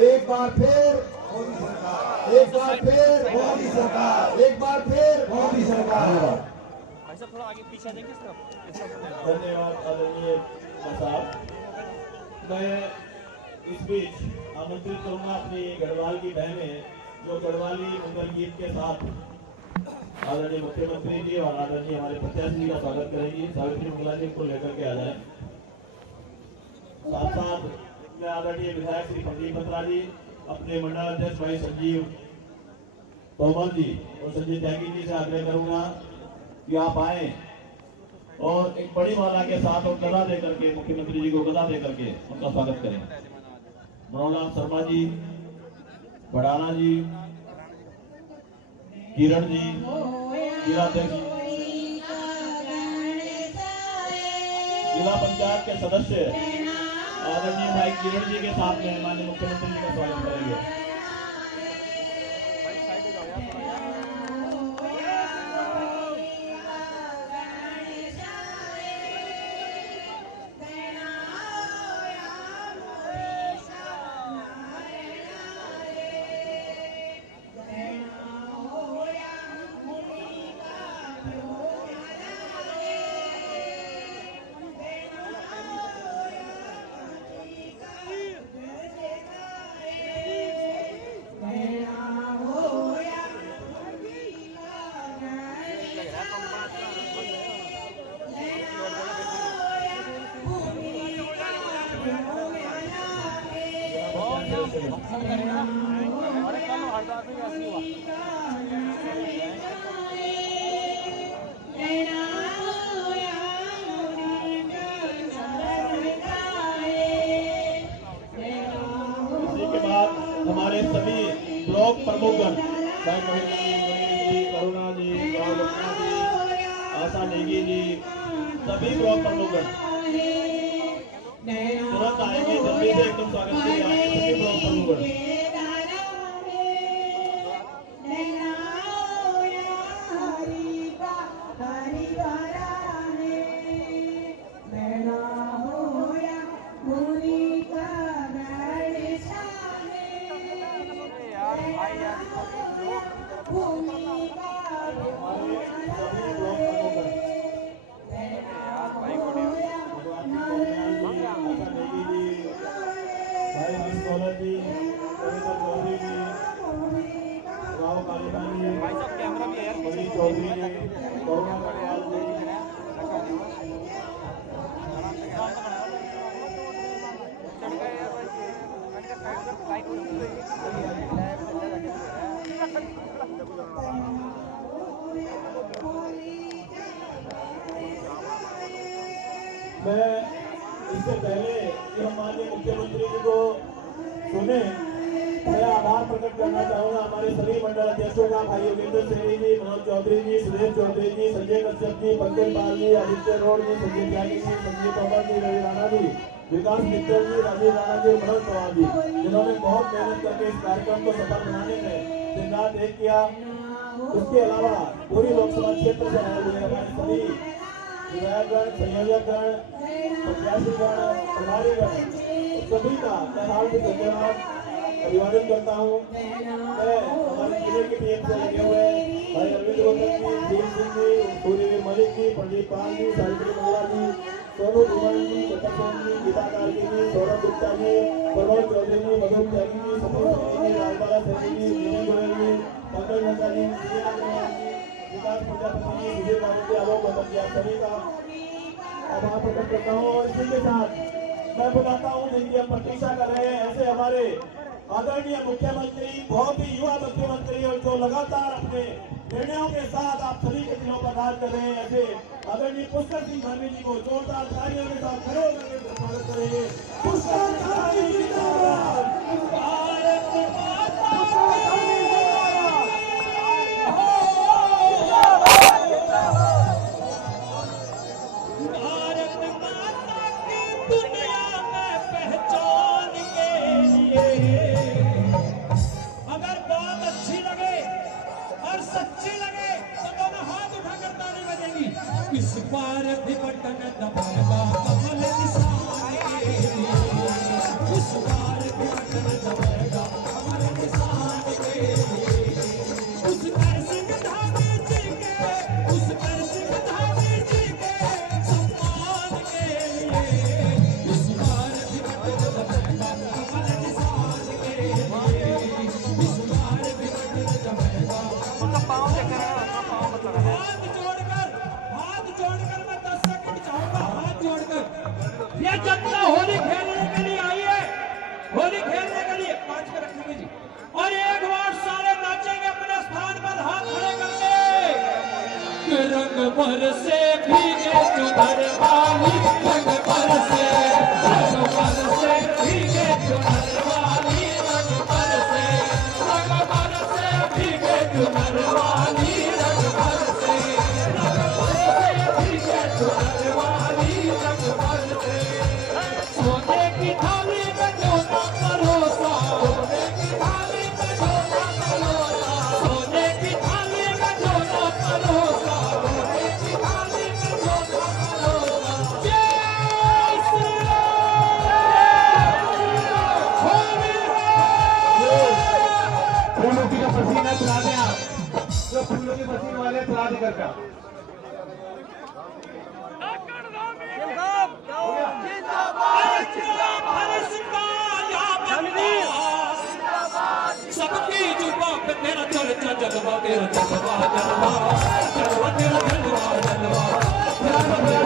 एक बार फिर मोदी सरकार, एक बार फिर मोदी सरकार, एक बार फिर मोदी सरकार। भाई साहब थोड़ा आगे पीछे आ जाएंगे इस तरफ। धन्यवाद आदरणीय साहब। मैं इस बीच आमंत्रित करूंगा अपनी गढ़वाल की बहनें जो गढ़वाली मंगल गीत के साथ आदरणीय मुख्यमंत्री जी और आदरणीय हमारे प्रत्याशी जी का स्वागत करेंगी। सावित्री मंगला जी को लेकर के आ जाए। साथ साथ मैं आदरणीय विधायक श्री प्रदीप बत्रा जी, अपने मंडल अध्यक्ष भाई संजीव तोमर जी और संजय त्यागी जी से आग्रह करूंगा कि आप आए और एक बड़ी माला के साथ और गदा दे करके मुख्यमंत्री जी को गदा दे करके उनका स्वागत करें। मनोहर शर्मा जी, बड़ाना जी, किरण जी, जिलाध्यक्ष, जिला पंचायत के सदस्य आदरणीय भाई किरण जी के साथ में माननीय मुख्यमंत्री जी का स्वागत करेंगे। हमारे सभी ब्लॉक प्रमुखगण भाई महिला जी, करुणा जी, गौरवना जी, आशा नेगी जी, सभी ब्लॉक प्रमुखगण तुरंत आएंगे, जल्दी से एकदम स्वागत के लिए आएंगे सभी ब्लॉक प्रमुखगण। भाई साहब कैमरा भी है यार। चौधरी जी, मैं इससे पहले कि हम माननीय मुख्यमंत्री जी को सुने, मैं आभार प्रकट करना चाहूंगा हमारे सभी मंडल अध्यक्षों का, भाई योगेंद्र सेनी जी, मनोज चौधरी जी, सुरेश चौधरी जी, संजय कश्यप जी, पंकज पाल जी, आदित्य रोड जी, संजय त्यागी जी, संजय तोमर जी, रवि राणा जी, विकास मित्तल जी, राजीव राणा जी और मनोज पवार जी, जिन्होंने बहुत मेहनत करके इस कार्यक्रम को सफल बनाने में दिन रात एक किया। उसके अलावा पूरी लोकसभा क्षेत्र से आए हुए हमारे सभी विधायकगण, संयोजकगण, प्रत्याशीगण, प्रभारीगण, सभी का मैं हार्दिक धन्यवाद अभिवादन करता हूँ। मैं हमारे जिले की टीम से लगे हुए भाई अरविंद गौतम जी, भीम सिंह जी, सूर्यवीर मलिक जी, प्रदीप पाल जी, सावित्री मंगला जी, सोनू धुमन जी, चतुर्थ जी, गीता कार्की जी, सौरभ गुप्ता जी, प्रमोद चौधरी जी, मधुर त्यागी जी, सतीश जी, राजबाला सैनी जी, विनय गोयल जी, पंकज नंदा जी, विकास प्रजापति जी, विजय बाबू जी, आलोक गौतम जी, आप सभी का आभार प्रकट करता हूँ। और इसी के साथ मैं बताता हूँ जिनकी हम प्रतीक्षा कर रहे हैं, ऐसे हमारे आदरणीय मुख्यमंत्री, बहुत ही युवा मुख्यमंत्री और जो लगातार अपने निर्णयों के साथ आप सभी के दिलों पर राज कर रहे हैं, ऐसे आदरणीय पुष्कर सिंह धामी जी को जोरदार तालियों के साथ खड़े होकर के स्वागत करेंगे। पुष्कर धामी जिंदाबाद। रंग बरसे भीगे चुनर वाली रंग बरसे भीगे चुनर वाली रंग बरसे भीगे चुनर वाली रंग बरसे भीगे चुनर वाली रंग बरसे सोने की थाली में सोना परोसा सोने की थाली में सोना परोसा सोने की थाली में सोना परोसा सोने की थाली में सोना परोसा जय श्री राम फूलों की का पसीना चला दें आप जो फूलों के पसीने वाले चला दे करके सबकी जुबां पे तेरा चर्चा जलवा तेरा जलवा जलवा जलवा तेरा जलवा जलवा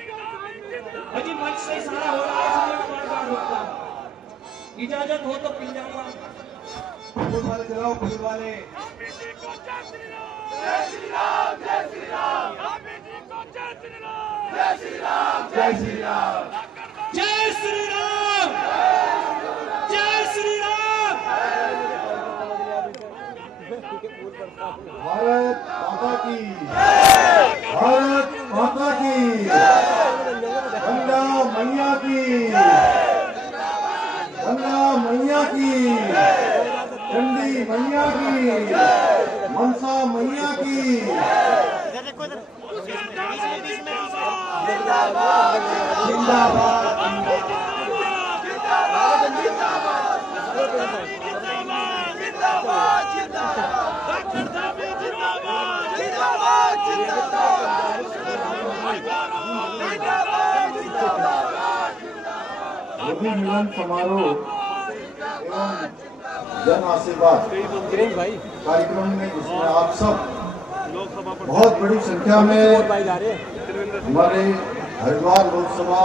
अजी मंच से इशारा हो रहा है इसलिए मैं बार-बार रोकता हूं। इजाजत हो तो पी जाऊंगा। फूल वाले चलाओ फूल वाले जय श्री राम जय श्री राम जय श्री राम भारत माता की भारत माता की गंगा मैया की गंगा मैया की चंडी मैया की मनसा मैया की जिंदाबाद मोदी मिलन समारोह एवं जन आशीर्वाद कार्यक्रम में जिसमें आप सब बहुत बड़ी संख्या में हमारे हरिद्वार लोकसभा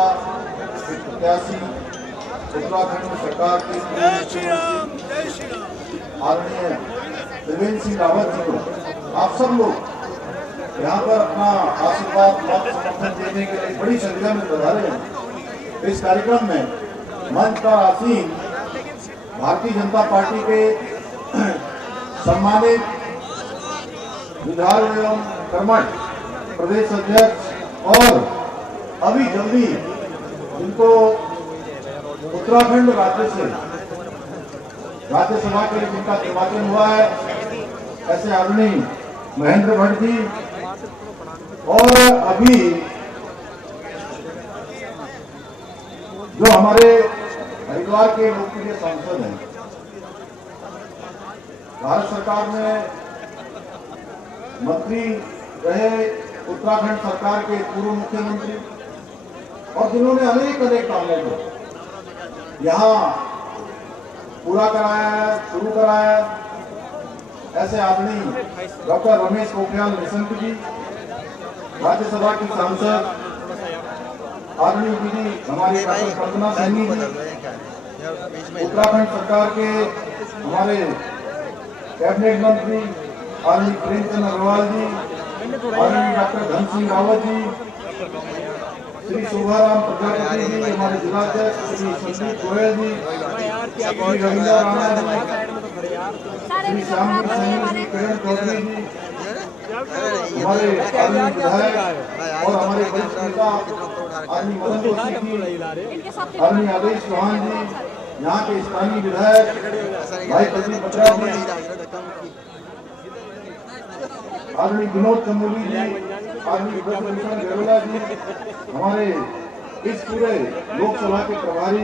प्रत्याशी उत्तराखंड सरकार के आदरणीय त्रिवेंद्र सिंह रावत जी को आप सब लोग यहाँ पर अपना आशीर्वाद मत समर्थन देने के लिए बड़ी संख्या में पधारे हैं। इस कार्यक्रम में मंच पर आसीन भारतीय जनता पार्टी के सम्मानित विधायक एवं कर्मठ प्रदेश अध्यक्ष और अभी जल्दी जिनको उत्तराखंड राज्य से राज्यसभा के लिए जिनका निर्वाचन हुआ है ऐसे आदरणीय महेंद्र भट्ट जी और अभी जो हमारे हरिद्वार के लोकप्रिय सांसद हैं भारत सरकार में मंत्री रहे उत्तराखंड सरकार के पूर्व मुख्यमंत्री और जिन्होंने अनेक कामों को यहाँ पूरा कराया है शुरू कराया है ऐसे आदमी डॉक्टर रमेश पोखरियाल निशंक जी राज्यसभा की सांसद आदरणीय दीदी हमारी डॉक्टर कल्पना सैनी जी उत्तराखंड सरकार के हमारे कैबिनेट मंत्री आदरणीय प्रेमचंद अग्रवाल जी आदरणीय डॉक्टर धन सिंह रावत जी श्री शोभाराम प्रजापति जी हमारे जिलाध्यक्ष श्री संदीप गोयल जी श्री रविंद्र राणा जी श्री श्याम सैनी जी किरण चौधरी जी हमारे आदरणीय विधायक और हमारे वरिष्ठ नेता आदरणीय मदन जोशी जी आदरणीय आदेश चौहान जी यहाँ के स्थानीय विधायक भाई प्रदीप बत्रा जी आदरणीय विनोद चमोली जी आदरणीय ब्रजभूषण गैरोला जी हमारे इस पूरे लोकसभा के प्रभारी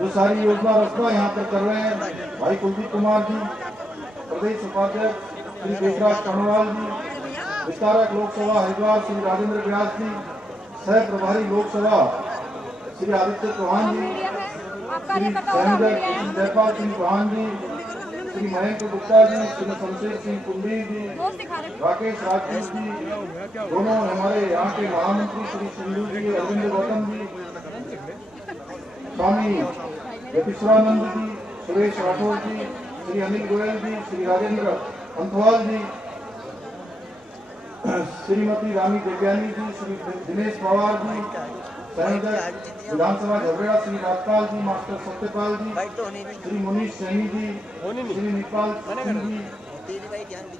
जो सारी योजना रचना यहाँ पर कर रहे हैं भाई कुलदीप कुमार जी प्रदेश उपाध्यक्ष श्री देशराज कर्णवाल जी विस्तारक लोकसभा हरिद्वार श्री राजेंद्र व्यास जी सह प्रभारी लोकसभा श्री आदित्य चौहान जी श्री जयपाल सिंह चौहान जी श्री महेंद्र गुप्ता जी, श्री शमशेर सिंह कुंडी जी, राकेश राजपूत जी, दोनों हमारे यहाँ के महामंत्री श्री सिंधु जी, अरविंद गौतम जी, स्वामी यतीश्वरानंद जी, सुरेश राठौर जी, श्री अनिल गोयल जी, श्री राजेंद्र अंथवाल जी, श्रीमती रानी देवयानी जी, श्री दिनेश पवार जी, संयोजक विधानसभा झबरेड़ा श्री राजपाल जी, मास्टर सत्यपाल जी, श्री मुनीष सैनी जी, श्री निपाल सिंह जी,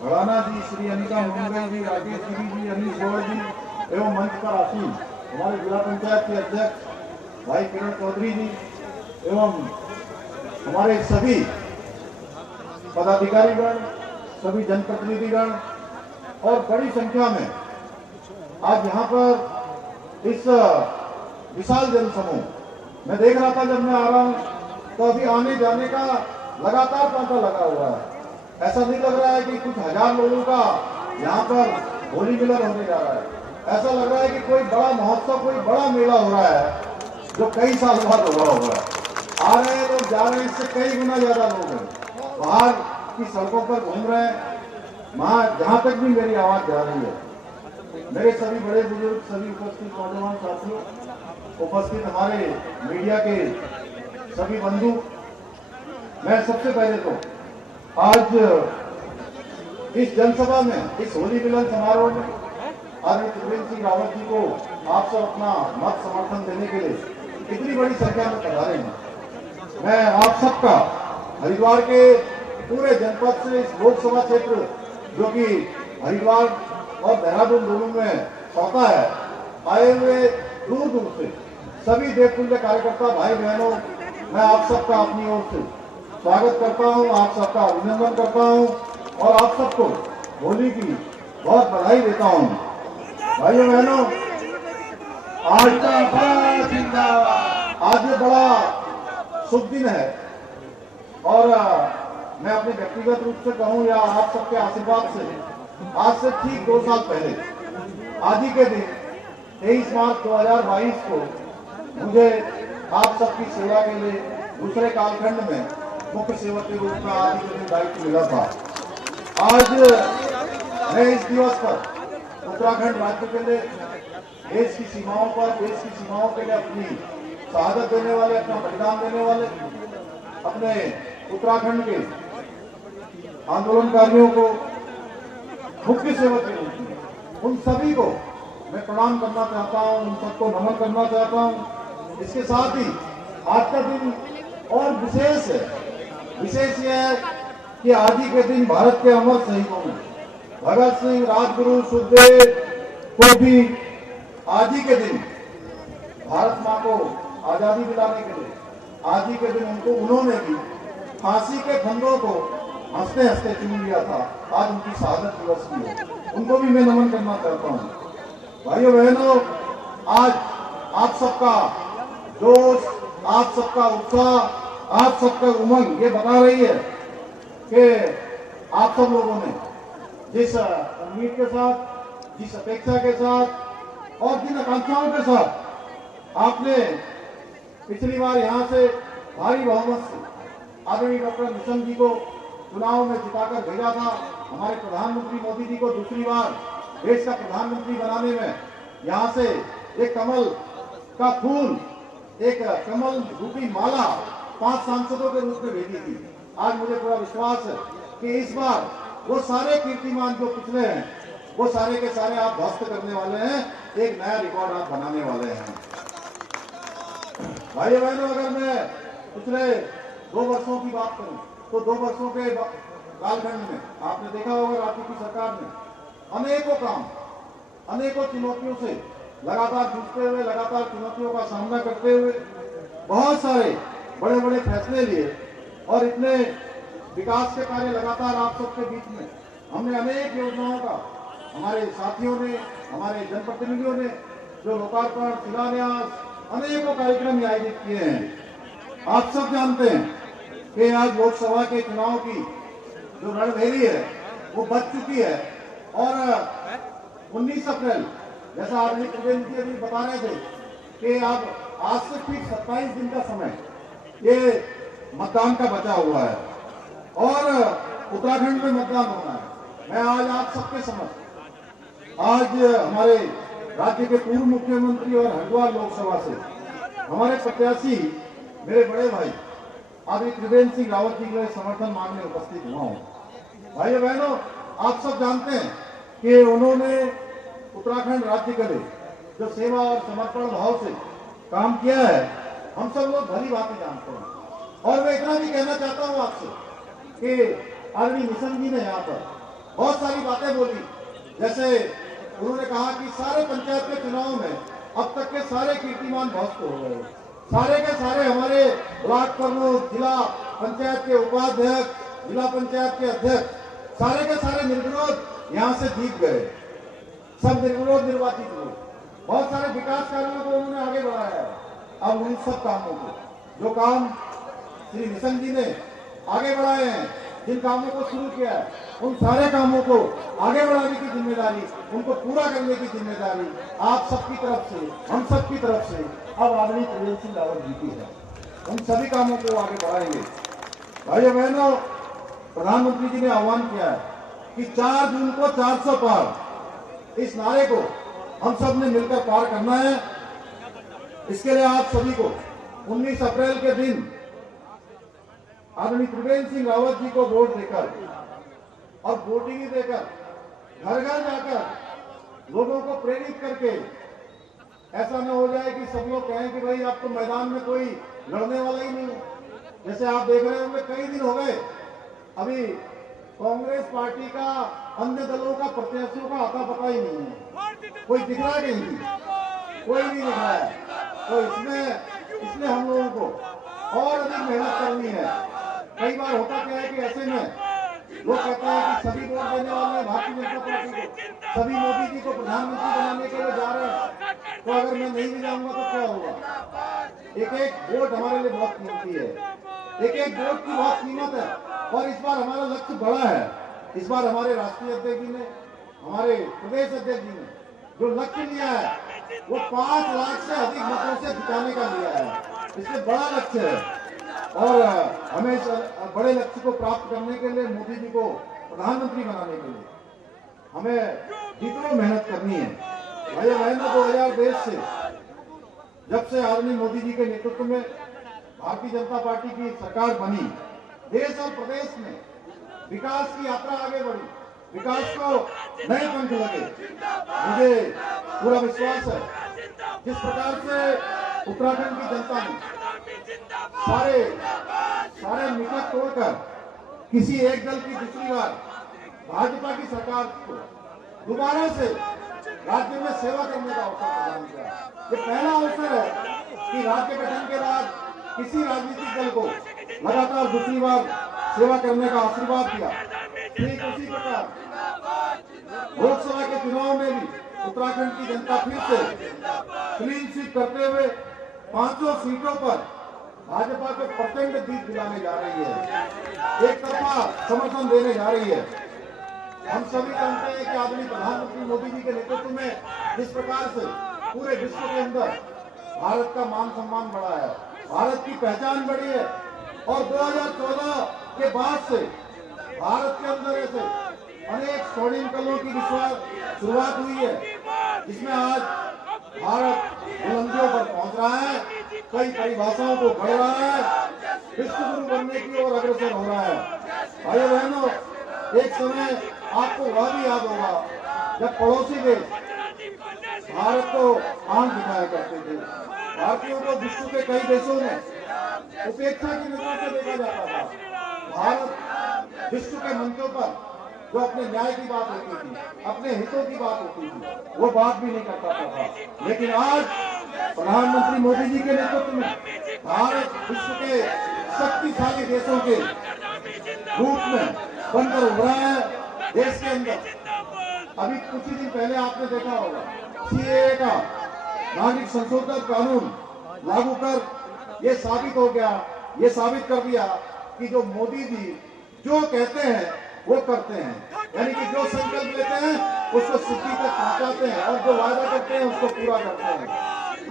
हड़ाना जी, श्री अनिका मुंगल जी, राकेश गिरी जी, अनिल गौड़ जी एवं मंच पर आसीन हमारे जिला पंचायत के अध्यक्ष भाई किरण चौधरी जी एवं हमारे सभी पदाधिकारीगण, सभी जनप्रतिनिधिगण और बड़ी संख्या में आज यहाँ पर इस विशाल जनसमूह मैं देख रहा था जब मैं आ रहा हूँ, तो अभी आने जाने का लगातार तांता लगा हुआ है। ऐसा नहीं लग रहा है कि कुछ हजार लोगों का यहाँ पर होली मिलन होने जा रहा है। ऐसा लग रहा है कि कोई बड़ा महोत्सव, कोई बड़ा मेला हो रहा है जो कई साल बाद हो रहा होगा। आ रहे हैं लोग, जा रहे हैं, इससे कई गुना ज्यादा लोग हैं बाहर की सड़कों पर घूम रहे हैं। वहां जहां तक भी मेरी आवाज जा रही है, मेरे सभी बड़े बुजुर्ग, सभी उपस्थित नौजवान साथियों, उपस्थित हमारे मीडिया के सभी बंधु, मैं सबसे पहले तो आज इस जनसभा में, इस होली मिलन समारोह में आदरणीय त्रिवेंद्र सिंह रावत जी को आप सब अपना मत समर्थन देने के लिए इतनी बड़ी संख्या में पधारे हैं। मैं आप सबका हरिद्वार के पूरे जनपद से इस लोकसभा क्षेत्र जो कि हरिद्वार और देहरादून दोनों में पड़ता है, आए हुए दूर दूर से सभी देवतुल्य कार्यकर्ता भाई बहनों, मैं आप सबका अपनी ओर से स्वागत करता हूं, आप सबका अभिनंदन करता हूं और आप सबको होली की बहुत बधाई देता हूं। भाइयों बहनों, आज ये बड़ा शुभ दिन है और मैं अपने व्यक्तिगत रूप से कहूं या आप सबके आशीर्वाद से, आज से ठीक 2 साल पहले आज ही के दिन 23 मार्च 2022 को मुझे आप सबकी सेवा के लिए दूसरे कालखंड में मुख्य सेवक के रूप में आज के दिन दायित्व मिला था। आज मैं इस दिवस पर उत्तराखंड राज्य के लिए, देश की सीमाओं पर, देश की सीमाओं के लिए अपनी शहादत देने वाले, अपना बलिदान देने वाले अपने उत्तराखंड के आंदोलनकारियों को, मुख्य सेवक के रूप में उन सभी को मैं प्रणाम करना चाहता हूं, उन सबको नमन करना चाहता हूं। इसके साथ ही आज का दिन और विशेष है। विशेष यह है कि आज ही के दिन भारत के अमर शहीदों में भगत सिंह, राजगुरु, सुखदेव को भी आज ही के दिन भारत मां को आजादी दिलाने के लिए आज ही के दिन उन्होंने भी फांसी के फंदों को हंसते हंसते चुन लिया था। आज उनकी शहादत दिवस की है, उनको भी मैं नमन करना चाहता हूँ। भाइयों बहनों, आज आप सबका जोश, आप सबका उत्साह, आप सबका उमंग ये बता रही है कि आप सब लोगों ने जिस उम्मीद के साथ, जिस अपेक्षा के साथ और जिन आकांक्षाओं के साथ आपने पिछली बार यहाँ से भारी बहुमत से आदरणीय डॉक्टर निशंक जी को चुनाव में जिताकर भेजा था, हमारे प्रधानमंत्री मोदी जी को दूसरी बार देश का प्रधानमंत्री बनाने में यहाँ से एक कमल का फूल, एक कमल रूपी माला 5 सांसदों के रूप में भेजी थी। आज मुझे पूरा विश्वास है कि इस बार वो सारे कीर्तिमान जो पिछले हैं वो सारे के सारे आप ध्वस्त करने वाले हैं, एक नया रिकॉर्ड आप बनाने वाले हैं। भाइयों बहनों, अगर मैं पिछले 2 वर्षों की बात करूं तो 2 वर्षों के कालखंड में आपने देखा होगा राज्य की सरकार ने अनेकों काम, अनेकों चुनौतियों से लगातार जूझते हुए, लगातार चुनौतियों का सामना करते हुए बहुत सारे बड़े बड़े फैसले लिए और इतने विकास के कार्य लगातार आप सबके बीच में हमने अनेक योजनाओं का हमारे साथियों ने, हमारे जनप्रतिनिधियों ने जो लोकार्पण, शिलान्यास, अनेकों कार्यक्रम आयोजित किए हैं। आप सब जानते हैं कि आज लोकसभा के चुनाव की जो रणभेरी है वो बच चुकी है और 19 अप्रैल, जैसा आदरणीय त्रिवेंद्र जी अभी बता रहे थे कि अब आज से ठीक 27 दिन का समय ये मतदान का बचा हुआ है और उत्तराखंड में मतदान होना है। मैं आज आप सबके समक्ष आज हमारे राज्य के पूर्व मुख्यमंत्री और हरिद्वार लोकसभा से हमारे प्रत्याशी मेरे बड़े भाई आदरणीय त्रिवेंद्र सिंह रावत जी के समर्थन मांगने उपस्थित हुआ हूँ। भाइयों बहनों, आप सब जानते हैं कि उन्होंने उत्तराखंड राज्य के लिए जो सेवा और समर्पण भाव से काम किया है, हम सब लोग भली बातें जानते हैं। और मैं इतना भी कहना चाहता हूँ आपसे कि आदरणीय निशंक जी ने यहाँ पर बहुत सारी बातें बोली। जैसे उन्होंने कहा कि सारे पंचायत के चुनाव में अब तक के सारे कीर्तिमान ध्वस्त हो गए, सारे के सारे हमारे ब्लॉक प्रमुख, जिला पंचायत के उपाध्यक्ष, जिला पंचायत के अध्यक्ष, सारे के सारे निर्विरोध यहाँ से जीत गए, सब निर्विरोध निर्वाचित हुए। बहुत सारे विकास कार्यों को उन्होंने आगे बढ़ाया है। अब उन सब कामों को, जो काम श्री निशंक जी ने आगे बढ़ाए हैं, जिन कामों को शुरू किया है, उन सारे कामों को आगे बढ़ाने की जिम्मेदारी, उनको पूरा करने की जिम्मेदारी आप सबकी तरफ से, हम सबकी तरफ से अब आदरणीय त्रिवेंद्र सिंह रावत जी की है। उन सभी कामों को आगे बढ़ाएंगे। भाइयों बहनों, प्रधानमंत्री जी ने आह्वान किया है कि 4 जून को 400 पार, इस नारे को हम सब ने मिलकर पार करना है। इसके लिए आप सभी को 19 अप्रैल के दिन आदरणीय त्रिवेंद्र सिंह रावत जी को वोट देकर और वोटिंग देकर घर घर जाकर लोगों को प्रेरित करके, ऐसा न हो जाए कि सब लोग कहें कि भाई अब तो मैदान में कोई लड़ने वाला ही नहीं है। जैसे आप देख रहे होंगे कई दिन हो गए, अभी कांग्रेस पार्टी का अन्य दलों का प्रत्याशियों का आता पता ही नहीं है, कोई दिख रहा नहीं, कोई नहीं दिख रहा है। तो इसमें हम लोगों को और अधिक मेहनत करनी है। कई बार होता क्या है कि ऐसे में लोग कहते हैं कि सभी वोट देने वाले हैं भारतीय जनता पार्टी को, सभी मोदी जी को प्रधानमंत्री बनाने के लिए जा रहे हैं, तो अगर मैं नहीं भी जाऊंगा तो क्या होगा। एक एक वोट हमारे लिए बहुत कीमती है, एक एक वोट की बहुत कीमत है। और इस बार हमारा लक्ष्य बड़ा है। इस बार हमारे राष्ट्रीय अध्यक्ष जी ने, हमारे प्रदेश अध्यक्ष जी ने जो लक्ष्य लिया है वो 5 लाख से अधिक मतों से जिताने का लिया है। इससे बड़ा लक्ष्य है और हमें इस बड़े लक्ष्य को प्राप्त करने के लिए, मोदी जी को प्रधानमंत्री बनाने के लिए हमें जितनी मेहनत करनी है। भाई बहनों, 2023 से जब से आदरणीय मोदी जी के नेतृत्व में भारतीय जनता पार्टी की सरकार बनी, देश और प्रदेश में विकास की यात्रा आगे बढ़ी, विकास को नए पंख लगे। मुझे पूरा विश्वास है जिस प्रकार से उत्तराखंड की जनता ने सारे निकट तोड़कर किसी एक दल की दूसरी बार भाजपा की सरकार को दोबारा से राज्य में सेवा करने का अवसर प्रदान किया। ये पहला अवसर है कि राज्य गठन के बाद किसी राजनीतिक दल को लगातार दूसरी बार सेवा करने का आशीर्वाद दिया। ठीक उसी प्रकार लोकसभा के चुनाव में भी उत्तराखंड की जनता फिर से क्लीन स्वीप करते हुए 5 सीटों पर भाजपा को प्रचंड जीत दिलाने जा रही है, एक तरफा समर्थन देने जा रही है। हम सभी जानते हैं कि आदरणीय प्रधानमंत्री मोदी जी के नेतृत्व में जिस प्रकार से पूरे विश्व के अंदर भारत का मान सम्मान बढ़ा है, भारत की पहचान बढ़ी है और 2014 के बाद से भारत के अंदर ऐसे अनेक स्वर्णिम कलों की शुरुआत हुई है, जिसमें आज भारत बुलंदियों पर पहुंच रहा है, कई परिभाषाओं को बढ़ रहा है, विश्व गुरु बनने की ओर अग्रसर हो रहा है। भाइयों बहनों, एक समय आपको वह भी याद होगा जब पड़ोसी देश भारत को आंख दिखाया करते थे, भारतीयों को विश्व के कई देशों में उपेक्षा की नजर से देखा जाता था। भारत विश्व के मंचों पर जो अपने न्याय की बात होती थी, अपने हितों की बात होती थी, वो बात भी नहीं कर पाता था। लेकिन आज प्रधानमंत्री मोदी जी के नेतृत्व में भारत विश्व के शक्तिशाली देशों के रूप में बनकर उभरा है। देश के अंदर अभी कुछ ही दिन पहले आपने देखा होगा सीएए का नागरिक संशोधन कानून लागू कर ये साबित हो गया, ये साबित कर दिया कि जो मोदी जी जो कहते हैं वो करते हैं, यानी कि जो संकल्प लेते हैं उसको सिद्धि तक पहुंचाते हैं और जो वायदा करते हैं उसको पूरा करते हैं।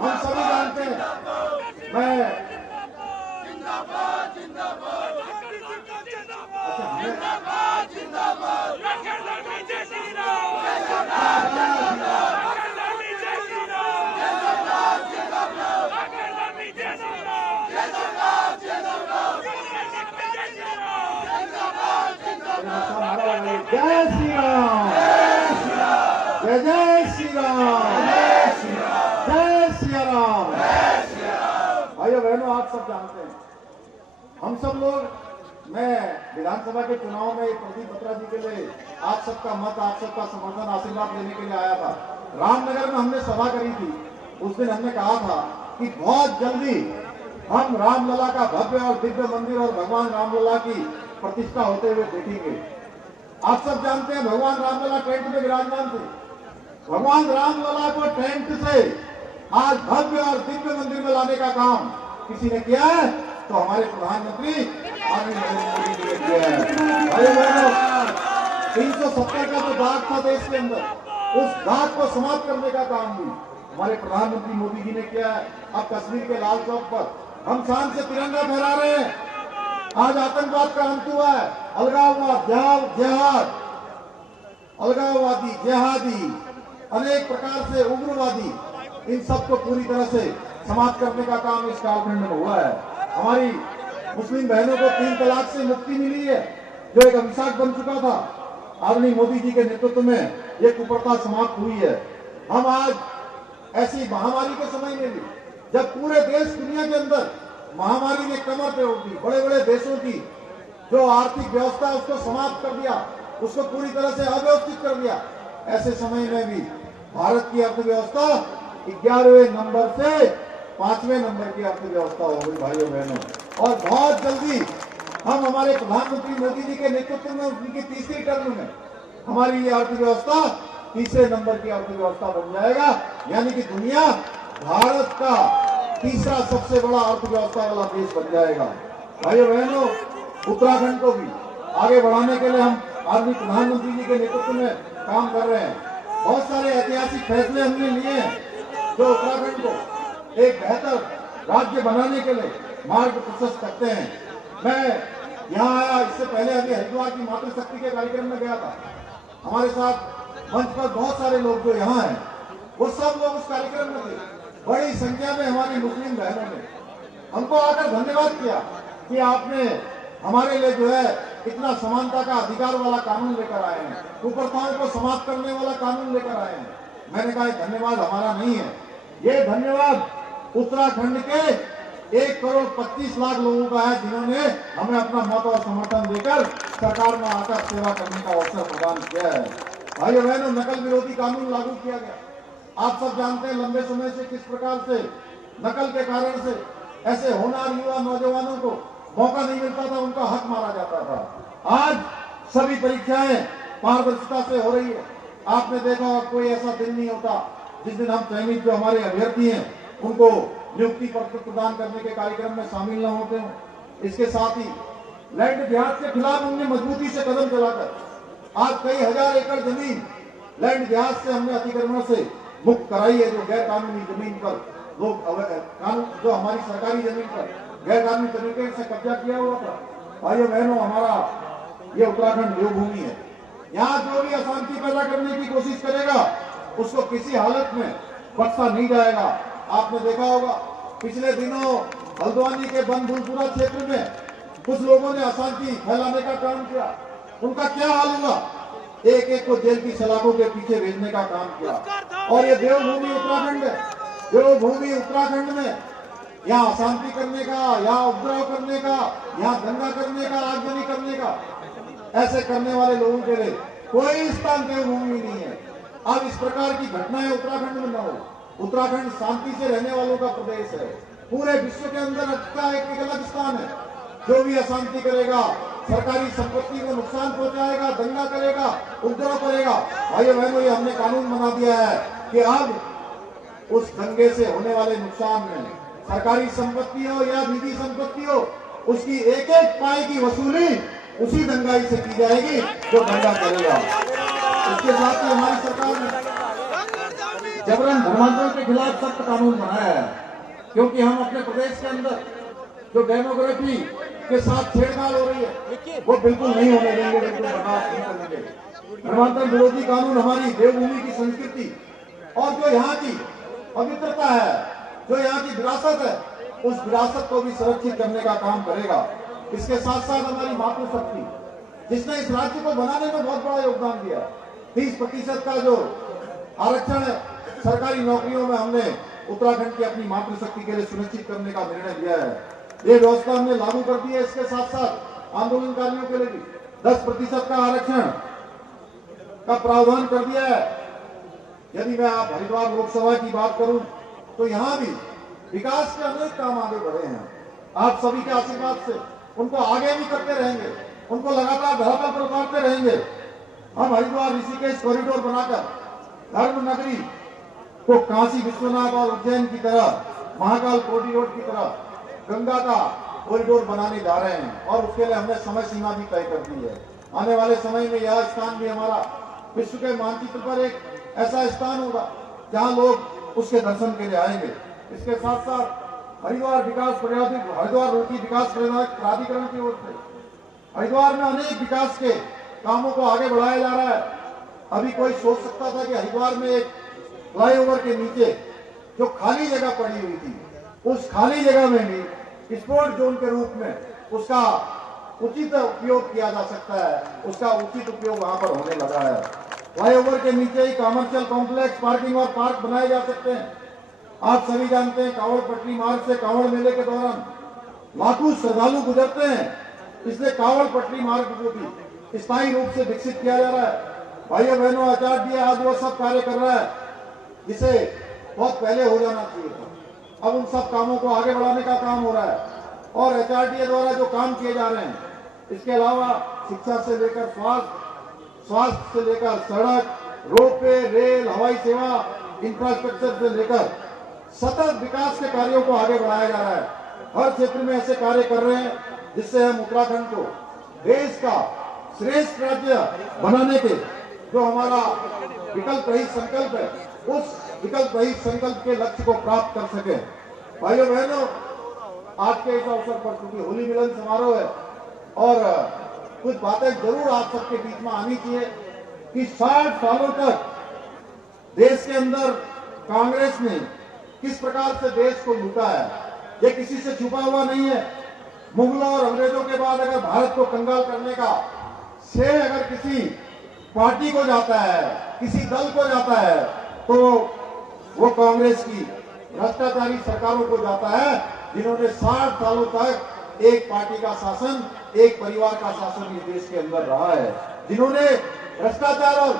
हम सभी जानते हैं। मैं जय श्री राम, जय जय श्री राम, जय श्री राम। भाइयों बहनों, आप सब जानते हैं, हम सब लोग, मैं विधानसभा के चुनाव में प्रदीप बत्रा जी के लिए आप सबका मत, आप सबका समर्थन, आशीर्वाद लेने के लिए आया था। रामनगर में हमने सभा करी थी। उस दिन हमने कहा था कि बहुत जल्दी हम रामलला का भव्य और दिव्य मंदिर और भगवान रामलला की प्रतिष्ठा होते हुए देखेंगे। आप सब जानते हैं, भगवान रामलला टेंट में विराजमान थे। भगवान रामलला को टेंट से आज भव्य और दिव्य मंदिर में लाने का काम किसी ने किया है, तो हमारे प्रधानमंत्री आदरणीय नरेंद्र मोदी जी ने किया है। भाई बहनों, 370 का जो दाग था देश के अंदर, उस दाग को समाप्त करने का काम भी हमारे प्रधानमंत्री मोदी जी ने किया है। अब कश्मीर के लाल चौक पर हम शान से तिरंगा फहरा रहे हैं। आज आतंकवाद का अंत हुआ है। अलगाववाद, जिहाद, अलगाववादी, जिहादी, अनेक प्रकार से उग्रवादी, इन सबको पूरी तरह से समाप्त करने का काम इस कालखंड में हुआ है। हमारी मुस्लिम बहनों को 3 तलाक से मुक्ति मिली है, जो एक अभिशाप बन चुका था। आदरणीय मोदी जी के नेतृत्व में ये कुप्रथा समाप्त हुई है। हम आज ऐसी महामारी के समय में भी, जब पूरे देश दुनिया के अंदर महामारी ने कमर तोड़ दी, बड़े बड़े देशों की जो आर्थिक व्यवस्था है उसको समाप्त कर दिया, उसको पूरी तरह से अव्यवस्थित कर दिया, ऐसे समय में भी भारत की अर्थव्यवस्था 11वें नंबर से 5वें नंबर की अर्थव्यवस्था हो गई भाइयों बहनों। और बहुत जल्दी हम हमारे प्रधानमंत्री मोदी जी के नेतृत्व में, उनकी तीसरी टर्म में, हमारी ये अर्थव्यवस्था तीसरे नंबर की अर्थव्यवस्था बन जाएगा। यानी कि दुनिया भारत का तीसरा सबसे बड़ा अर्थव्यवस्था वाला देश बन जाएगा। भाइयों बहनों, उत्तराखंड को भी आगे बढ़ाने के लिए हम आदरणीय प्रधानमंत्री जी के नेतृत्व में काम कर रहे हैं। बहुत सारे ऐतिहासिक फैसले हमने लिए हैं, जो उत्तराखंड को एक बेहतर राज्य बनाने के लिए मार्ग प्रशस्त करते हैं। मैं यहाँ आया, इससे पहले अभी हरिद्वार की मातृशक्ति के कार्यक्रम में गया था। हमारे साथ मंच पर बहुत सारे लोग जो यहाँ हैं, वो सब लोग उस कार्यक्रम में थे। बड़ी संख्या में हमारी मुस्लिम बहनों ने हमको आकर धन्यवाद किया कि आपने हमारे लिए जो है इतना समानता का अधिकार वाला कानून लेकर आए हैं, कुप्रथाओं को समाप्त करने वाला कानून लेकर आए हैं। मैंने कहा धन्यवाद हमारा नहीं है, ये धन्यवाद उत्तराखंड के 1,25,00,000 लोगों का है, जिन्होंने हमें अपना मत और समर्थन देकर सरकार में आकर सेवा करने का अवसर प्रदान किया है। भाइयों बहनों, नकल विरोधी कानून लागू किया गया। आप सब जानते हैं लंबे समय से किस प्रकार से नकल के कारण से ऐसे होनहार युवा नौजवानों को मौका नहीं मिलता था, उनका हक मारा जाता था। आज सभी परीक्षाएं पारदर्शिता से हो रही है। आपने देखा कोई ऐसा दिन नहीं होता जिस दिन हम चयनित जो हमारे अभ्यर्थी हैं उनको नियुक्ति पत्र प्रदान करने के कार्यक्रम में शामिल न होते हों। इसके साथ ही लैंड जिहाद के खिलाफ हमने मजबूती से कदम चलाकर आज कई हजार एकड़ जमीन लैंड जिहाद से हमने अतिक्रमण से मुक्त कराई है। जो गैर कानूनी जमीन पर लोग जो हमारी सरकारी जमीन पर गैर कानूनी तरीके से कब्जा किया हुआ था। भाइयों बहनों, हमारा ये उत्तराखंड देवभूमि है। यहाँ जो भी अशांति पैदा करने की कोशिश करेगा उसको किसी हालत में बख्शा नहीं जाएगा। आपने देखा होगा पिछले दिनों हल्द्वानी के बनभूलपुरा क्षेत्र में कुछ लोगों ने अशांति फैलाने का काम किया। उनका क्या हाल हुआ? एक एक को जेल की सलाखों के पीछे भेजने का काम किया। और ये देवभूमि उत्तराखंड है। देवभूमि उत्तराखंड में यहाँ अशांति करने का, यहाँ उपद्रव करने का, यहाँ दंगा करने का, आगजनी करने का, ऐसे करने वाले लोगों के लिए कोई स्थान देवभूमि नहीं है। अब इस प्रकार की घटनाएं उत्तराखंड में न हो। उत्तराखंड शांति से रहने वालों का प्रदेश है। पूरे विश्व के अंदर का एक अलग स्थान है। जो भी अशांति करेगा, सरकारी संपत्ति को नुकसान पहुंचाएगा, दंगा करेगा, उपद्रव करेगा, भाइयों बहनों, ये हमने कानून बना दिया है कि अब उस दंगे से होने वाले नुकसान में सरकारी संपत्ति हो या निजी संपत्ति हो, उसकी एक एक पाई की वसूली उसी दंगाई से की जाएगी जो दंगा करेगा। इसके साथ ही हमारी सरकार ने जबरन धर्मांतरण के खिलाफ सख्त कानून बनाया है, क्योंकि हम अपने प्रदेश के अंदर जो डेमोक्रेसी के साथ छेड़छाड़ हो रही है वो बिल्कुल नहीं होने देंगे, बिल्कुल बर्दाश्त नहीं करेंगे। धर्मांतरण विरोधी कानून हमारी देवभूमि की संस्कृति और जो यहाँ की पवित्रता है, जो यहाँ की विरासत है, उस विरासत को भी सुरक्षित करने का काम करेगा। इसके साथ साथ हमारी मातृशक्ति, जिसने इस राज्य को बनाने में बहुत बड़ा योगदान दिया, 30% का जो आरक्षण है सरकारी नौकरियों में हमने उत्तराखंड की अपनी मातृशक्ति के लिए सुनिश्चित करने का निर्णय लिया है। ये व्यवस्था हमने लागू कर दी है। इसके साथ साथ आंदोलनकारियों के लिए भी 10% का आरक्षण का प्रावधान कर दिया है। यदि मैं आप हरिद्वार लोकसभा की बात करूं तो यहाँ भी विकास के अनेक काम आगे बढ़े हैं। आप सभी के आशीर्वाद से उनको आगे भी करते रहेंगे, उनको लगातार धरातल पर उतारते रहेंगे। हम हरिद्वार ऋषिकेश कॉरिडोर बनाकर धर्म नगरी को काशी विश्वनाथ और उज्जैन की तरह, महाकाल कॉरिडोर की तरह गंगा का कॉरिडोर बनाने जा रहे हैं और उसके लिए हमने समय सीमा भी तय कर दी है। आने वाले समय में यह स्थान भी हमारा विश्व के मानचित्र पर एक ऐसा स्थान होगा जहां लोग उसके दर्शन के लिए आएंगे। इसके साथ साथ हरिद्वार रोटी विकास प्राधिकरण की ओर से हरिद्वार में अनेक विकास के कामों को आगे बढ़ाया जा रहा है। अभी कोई सोच सकता था कि हरिद्वार में एक फ्लाईओवर के नीचे जो खाली जगह पड़ी हुई थी, उस खाली जगह में भी स्पोर्ट जोन के रूप में उसका उचित उपयोग किया जा सकता है। उसका उचित उपयोग वहां पर होने लगा है। फ्लाईओवर के नीचे ही कमर्शियल कॉम्प्लेक्स, पार्किंग और पार्क बनाए जा सकते हैं। आप सभी जानते हैं कांवड़ पटरी मार्ग से कांवड़ मेले के दौरान लाखों श्रद्धालु गुजरते हैं, इसलिए कांवड़ पटरी मार्ग को भी स्थायी रूप से विकसित किया जा रहा है। भाइयों बहनों, आचार्य आज वो सब कार्य कर रहा है जिसे बहुत पहले हो जाना चाहिए था। अब उन सब कामों को आगे बढ़ाने का काम हो रहा है और एचआरडीए द्वारा जो काम किए जा रहे हैं, इसके अलावा शिक्षा से लेकर स्वास्थ्य से लेकर सड़क, रोपवे, रेल, हवाई सेवा, इंफ्रास्ट्रक्चर से लेकर सतत विकास के कार्यों को आगे बढ़ाया जा रहा है। हर क्षेत्र में ऐसे कार्य कर रहे हैं जिससे हम उत्तराखंड को देश का श्रेष्ठ राज्य बनाने के जो हमारा विकल्प रहित संकल्प है, उस विकल्प रहित संकल्प के लक्ष्य को प्राप्त कर सके। भाइयों बहनों, आज के इस अवसर पर क्योंकि होली मिलन समारोह है और कुछ बातें जरूर आप सबके बीच में आनी चाहिए कि 60 सालों तक देश के अंदर कांग्रेस ने किस प्रकार से देश को लूटा है, ये किसी से छुपा हुआ नहीं है। मुगलों और अंग्रेजों के बाद अगर भारत को कंगाल करने का श्रेय अगर किसी पार्टी को जाता है, किसी दल को जाता है, तो वो कांग्रेस की भ्रष्टाचारी सरकारों को जाता है, जिन्होंने 60 सालों तक एक पार्टी का शासन, एक परिवार का शासन इस देश के अंदर रहा है, जिन्होंने भ्रष्टाचार और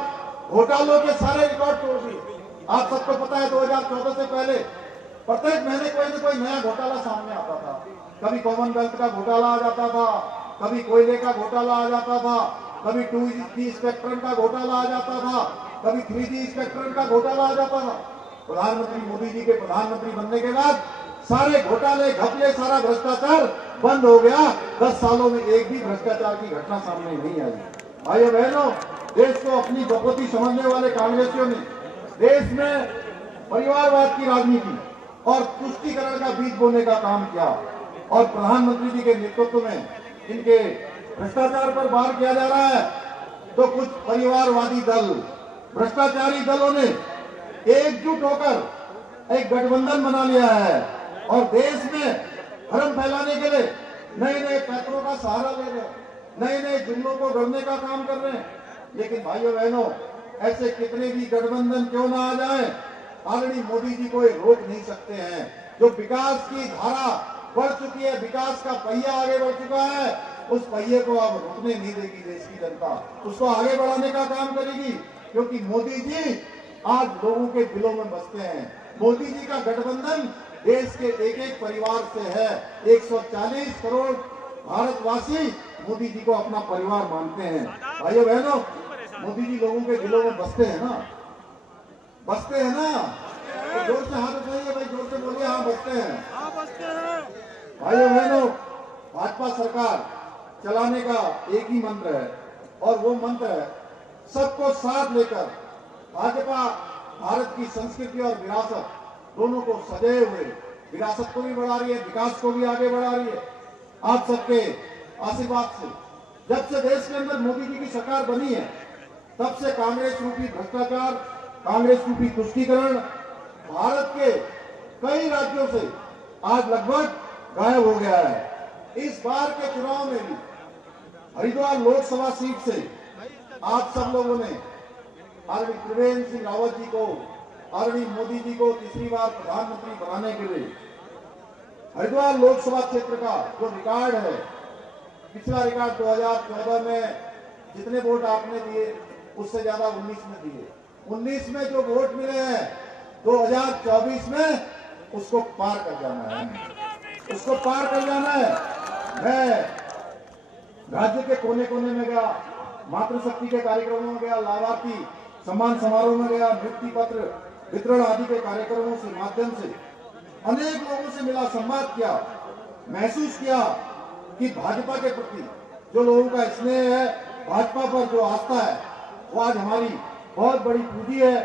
घोटालों के सारे रिकॉर्ड तोड़ दिए। आप सबको पता है 2014 से पहले प्रत्येक महीने कोई न कोई नया घोटाला सामने आता था। कभी कॉमनवेल्थ का घोटाला आ जाता था, कभी कोयले का घोटाला आ जाता था, कभी 2G स्पेक्ट्रम का घोटाला आ जाता था, कभी 3G स्पेक्ट्रम का घोटाला आ जाता था। प्रधानमंत्री मोदी जी के प्रधानमंत्री बनने के बाद सारे घोटाले, घपले, सारा भ्रष्टाचार बंद हो गया। 10 सालों में एक भी भ्रष्टाचार की घटना सामने नहीं आई। भाइयों बहनों, देश को अपनी बहुमती समझने वाले कांग्रेसियों ने देश में परिवारवाद की राजनीति और तुष्टीकरण का बीज बोने का काम किया और प्रधानमंत्री जी के नेतृत्व में इनके भ्रष्टाचार पर वार किया जा रहा है। तो कुछ परिवारवादी दल, भ्रष्टाचारी दलों ने एकजुट होकर एक गठबंधन बना लिया है और देश में भ्रम फैलाने के लिए नए नए पैतरों का सहारा ले रहे, नए नए जुमलों को गढ़ने का काम कर रहे हैं। लेकिन भाइयों बहनों, ऐसे कितने भी गठबंधन क्यों ना आ जाए, आदरणीय मोदी जी को रोक नहीं सकते हैं। जो विकास की धारा बढ़ चुकी है, विकास का पहिया आगे बढ़ चुका है, उस पहिए को अब रुकने नहीं देगी देश की जनता, उसको आगे बढ़ाने का काम करेगी। क्योंकि मोदी जी आज लोगों के दिलों में बसते हैं। मोदी जी का गठबंधन देश के एक एक परिवार से है। 140 करोड़ भारतवासी मोदी जी को अपना परिवार मानते हैं। भाइयों बहनों, मोदी जी लोगों के दिलों में बसते हैं ना, बसते हैं ना। तो जोर से हाथ उठाइए भाई, जोर से बोलिए, हाँ बसते हैं। भाइयों बहनों, भाजपा सरकार चलाने का एक ही मंत्र है और वो मंत्र है सबको साथ लेकर। भाजपा भारत की संस्कृति और विरासत दोनों को सदैव हुए विरासत को भी बढ़ा रही है, विकास को भी आगे बढ़ा रही है। आप सबके आशीर्वाद से जब से देश के अंदर मोदी जी की सरकार बनी है, तब से कांग्रेस रूपी भ्रष्टाचार, कांग्रेस रूपी तुष्टीकरण भारत के कई राज्यों से आज लगभग गायब हो गया है। इस बार के चुनाव में भी हरिद्वार लोकसभा सीट से आप सब लोगों ने आदरणीय त्रिवेंद्र सिंह रावत जी को, आदरणीय मोदी जी को तीसरी बार प्रधानमंत्री बनाने के लिए हरिद्वार लोकसभा क्षेत्र का जो रिकॉर्ड है, पिछला रिकॉर्ड 2014 में जितने वोट आपने दिए उससे ज्यादा 19 में दिए। 19 में जो वोट मिले हैं 2024 में उसको पार कर जाना है, उसको पार कर जाना है। मैं राज्य के कोने कोने में गया, मातृशक्ति के कार्यक्रमों में गया, लाभार्थी सम्मान समारोह में गया, नियुक्ति पत्र वितरण आदि के कार्यक्रमों से माध्यम से अनेक लोगों से मिला, संवाद किया, महसूस किया कि भाजपा के प्रति जो लोगों का स्नेह है, भाजपा पर जो आस्था है, वो आज हमारी बहुत बड़ी पूंजी है।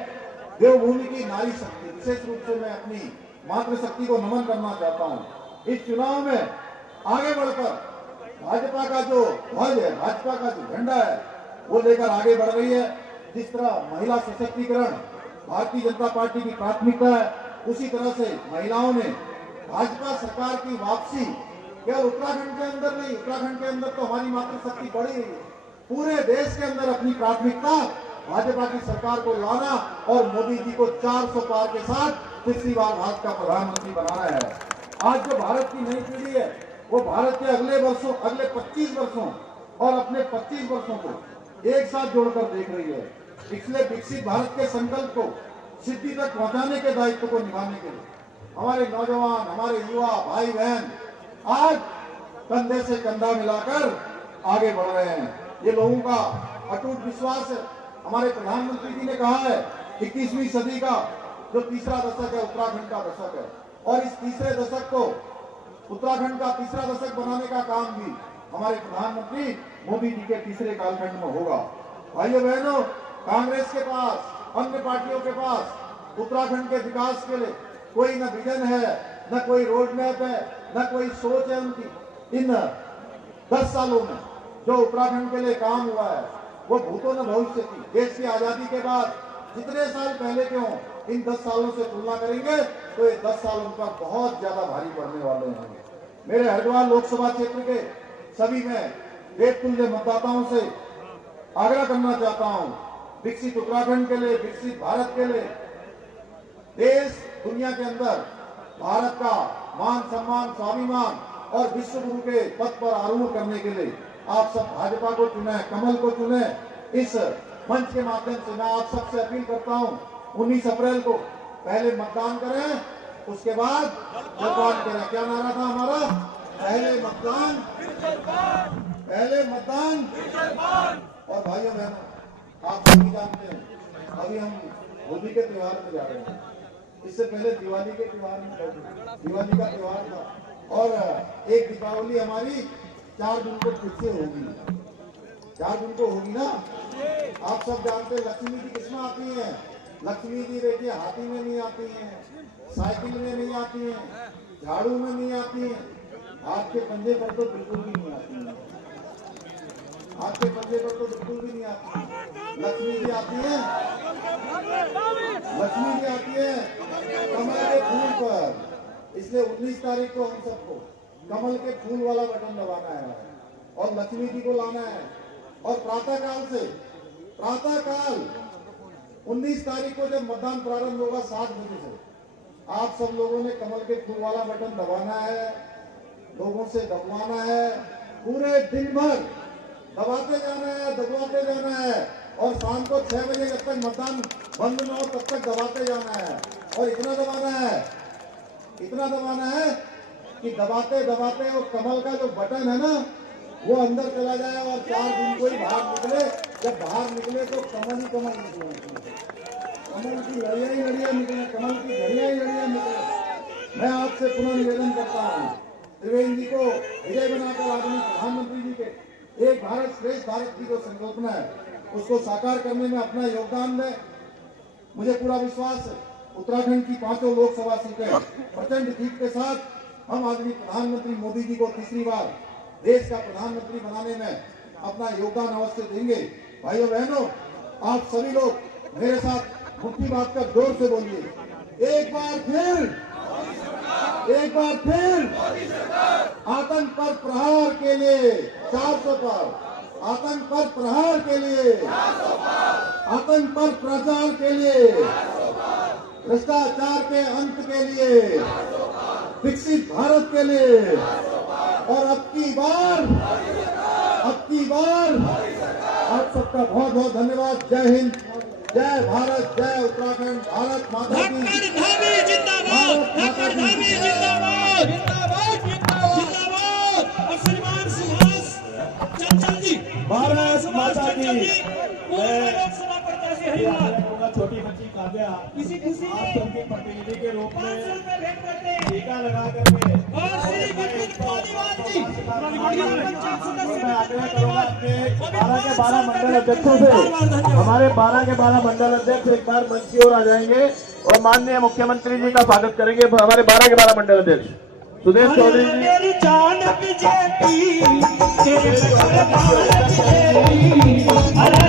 देवभूमि की नारी शक्ति, विशेष रूप से मैं अपनी मातृशक्ति को नमन करना चाहता हूँ। इस चुनाव में आगे बढ़कर भाजपा का जो ध्वज है, भाजपा का जो झंडा है, वो लेकर आगे बढ़ रही है। जिस तरह महिला सशक्तिकरण भारतीय जनता पार्टी की प्राथमिकता है, उसी तरह से महिलाओं ने भाजपा सरकार की वापसी केवल उत्तराखंड के अंदर नहीं, उत्तराखंड के अंदर तो हमारी मातृशक्ति बढ़ी है, पूरे देश के अंदर अपनी प्राथमिकता भाजपा की सरकार को लाना और मोदी जी को 400 पार के साथ तीसरी बार भारत का प्रधानमंत्री बनाना है। आज जो भारत की नई पीढ़ी है, वो भारत के अगले वर्षों, अगले 25 वर्षों और अपने 25 वर्षों को एक साथ जोड़कर देख रही है। पिछले विकसित भारत के संकल्प को सिद्धि तक पहुंचाने के दायित्व को निभाने के लिए हमारे नौजवान, हमारे युवा भाई बहन आज कंधे से कंधा मिलाकर आगे बढ़ रहे हैं। ये लोगों का अटूट विश्वास है। हमारे प्रधानमंत्री जी ने कहा है 21वीं सदी का जो तीसरा दशक है, उत्तराखंड का दशक है, और इस तीसरे दशक को उत्तराखंड का तीसरा दशक बनाने का काम भी हमारे प्रधानमंत्री मोदी जी के तीसरे कालखंड में होगा। भाइयों बहनों, कांग्रेस के पास, अन्य पार्टियों के पास उत्तराखंड के विकास के लिए कोई न विजन है, न कोई रोड मैप है, न कोई सोच है उनकी। इन 10 सालों में जो उत्तराखंड के लिए काम हुआ है, वो भूतो न भविष्य की। देश की आजादी के बाद जितने साल पहले के हों, इन 10 सालों से तुलना करेंगे तो ये 10 साल उन पर बहुत ज्यादा भारी पड़ने वाले हैं। मेरे हरिद्वार लोकसभा क्षेत्र के सभी मैं देवतुल्य मतदाताओं से आग्रह करना चाहता हूं, विकसित उत्तराखंड के लिए, विकसित भारत के लिए, देश दुनिया के अंदर भारत का मान सम्मान, स्वाभिमान और विश्व गुरु के पद पर आरूढ़ करने के लिए आप सब भाजपा को चुने, कमल को चुने। इस मंच के माध्यम से मैं आप सबसे अपील करता हूं, 19 अप्रैल को पहले मतदान करें, उसके बाद जलपान करें। क्या नारा था हमारा? पहले मतदान, पहले मतदान। और भाइयों बहनों, आप सभी जानते हैं अभी हम होली के त्योहार में जा रहे हैं। इससे पहले दिवाली के त्योहार में, दिवाली का त्योहार था, और एक दीपावली हमारी 4 दिन को फिर से होगी। 4 दिन को होगी ना। आप सब जानते हैं लक्ष्मी जी किसमें आती हैं? लक्ष्मी जी देखिए हाथी में नहीं आती हैं, साइकिल में नहीं आती हैं, झाड़ू में नहीं आती हैं, हाथ के पंजे पर तो बिल्कुल भी नहीं आती हैं। हाथ के पंजे पर तो बिल्कुल भी नहीं आती हैं। लक्ष्मी जी आती हैं, लक्ष्मी जी आती है कमल के फूल पर। इसलिए 19 तारीख को हम सबको कमल के फूल वाला बटन दबाना है और लक्ष्मी जी को लाना है। और प्रातःकाल से, प्रातःकाल 19 तारीख को जब मतदान प्रारंभ होगा 7 बजे से, आप सब लोगों ने कमल के फूल वाला बटन दबाना है, लोगों से दबवाना है, पूरे दिन भर दबाते जाना है, दबवाते जाना है, और शाम को 6 बजे जब तक मतदान बंद न हो तब तक दबाते जाना है। और इतना दबाना है, इतना दबाना है कि दबाते दबाते वो कमल का जो बटन है ना, वो अंदर चला जाए और 4 दिन को ही बाहर निकले। जब बाहर निकले तो कमल ही कमल निकले, कमल की लड़ियां ही लड़ियां निकले, कमल की घड़ियां ही घड़ियां निकले। मैं आपसे पुनः निवेदन करता हूँ, त्रिवेंद्र जी को विजय बनाकर आदरणीय प्रधानमंत्री जी के एक भारत श्रेष्ठ भारत की जो संकल्पना है उसको साकार करने में अपना योगदान दें। मुझे पूरा विश्वास है उत्तराखंड की 5 लोकसभा सीटें प्रचंड जीत के साथ हम आदमी प्रधानमंत्री मोदी जी को तीसरी बार देश का प्रधानमंत्री बनाने में अपना योगदान अवश्य देंगे। भाइयों बहनों, आप सभी लोग मेरे साथ मुट्ठी बात कर जोर से बोलिए, एक बार फिर आतंक पर प्रहार के लिए 400 पर, आतंक पर प्रहार के लिए, आतंक पर प्रचार के लिए, भ्रष्टाचार के अंत के लिए, विकसित भारत के लिए, और अब की बार आप सबका बहुत बहुत धन्यवाद। जय हिंद, जय भारत, जय उत्तराखंड, भारत माता की। धक्कड़ धामी जिंदाबाद, धक्कड़ धामी जिंदाबाद, जिंदाबाद, जिंदाबाद। और श्रीमान सुभाष चंचल जी, भारत माता की। पूर्व लोकसभा प्रत्याशी हरिद्वार, छोटी बच्ची काव्या इसी खुशी आप में सबके प्रतिनिधि के रूप 500 में रुपए भेंट करते हैं। टीका लगा करके और श्री विपिन पालीवाल जी, पंचायत सदस्य मैं आग्रह करूंगा अपने 12 के 12 मंडल अध्यक्षों से, हमारे 12 के 12 मंडल अध्यक्ष एक बार मंच की ओर आ जाएंगे और माननीय मुख्यमंत्री जी का स्वागत करेंगे। हमारे 12 के 12 मंडल अध्यक्ष सुदेश चौधरी जी। मेरी जान बीजेपी, तेरे सर बाल बीजेपी, अरे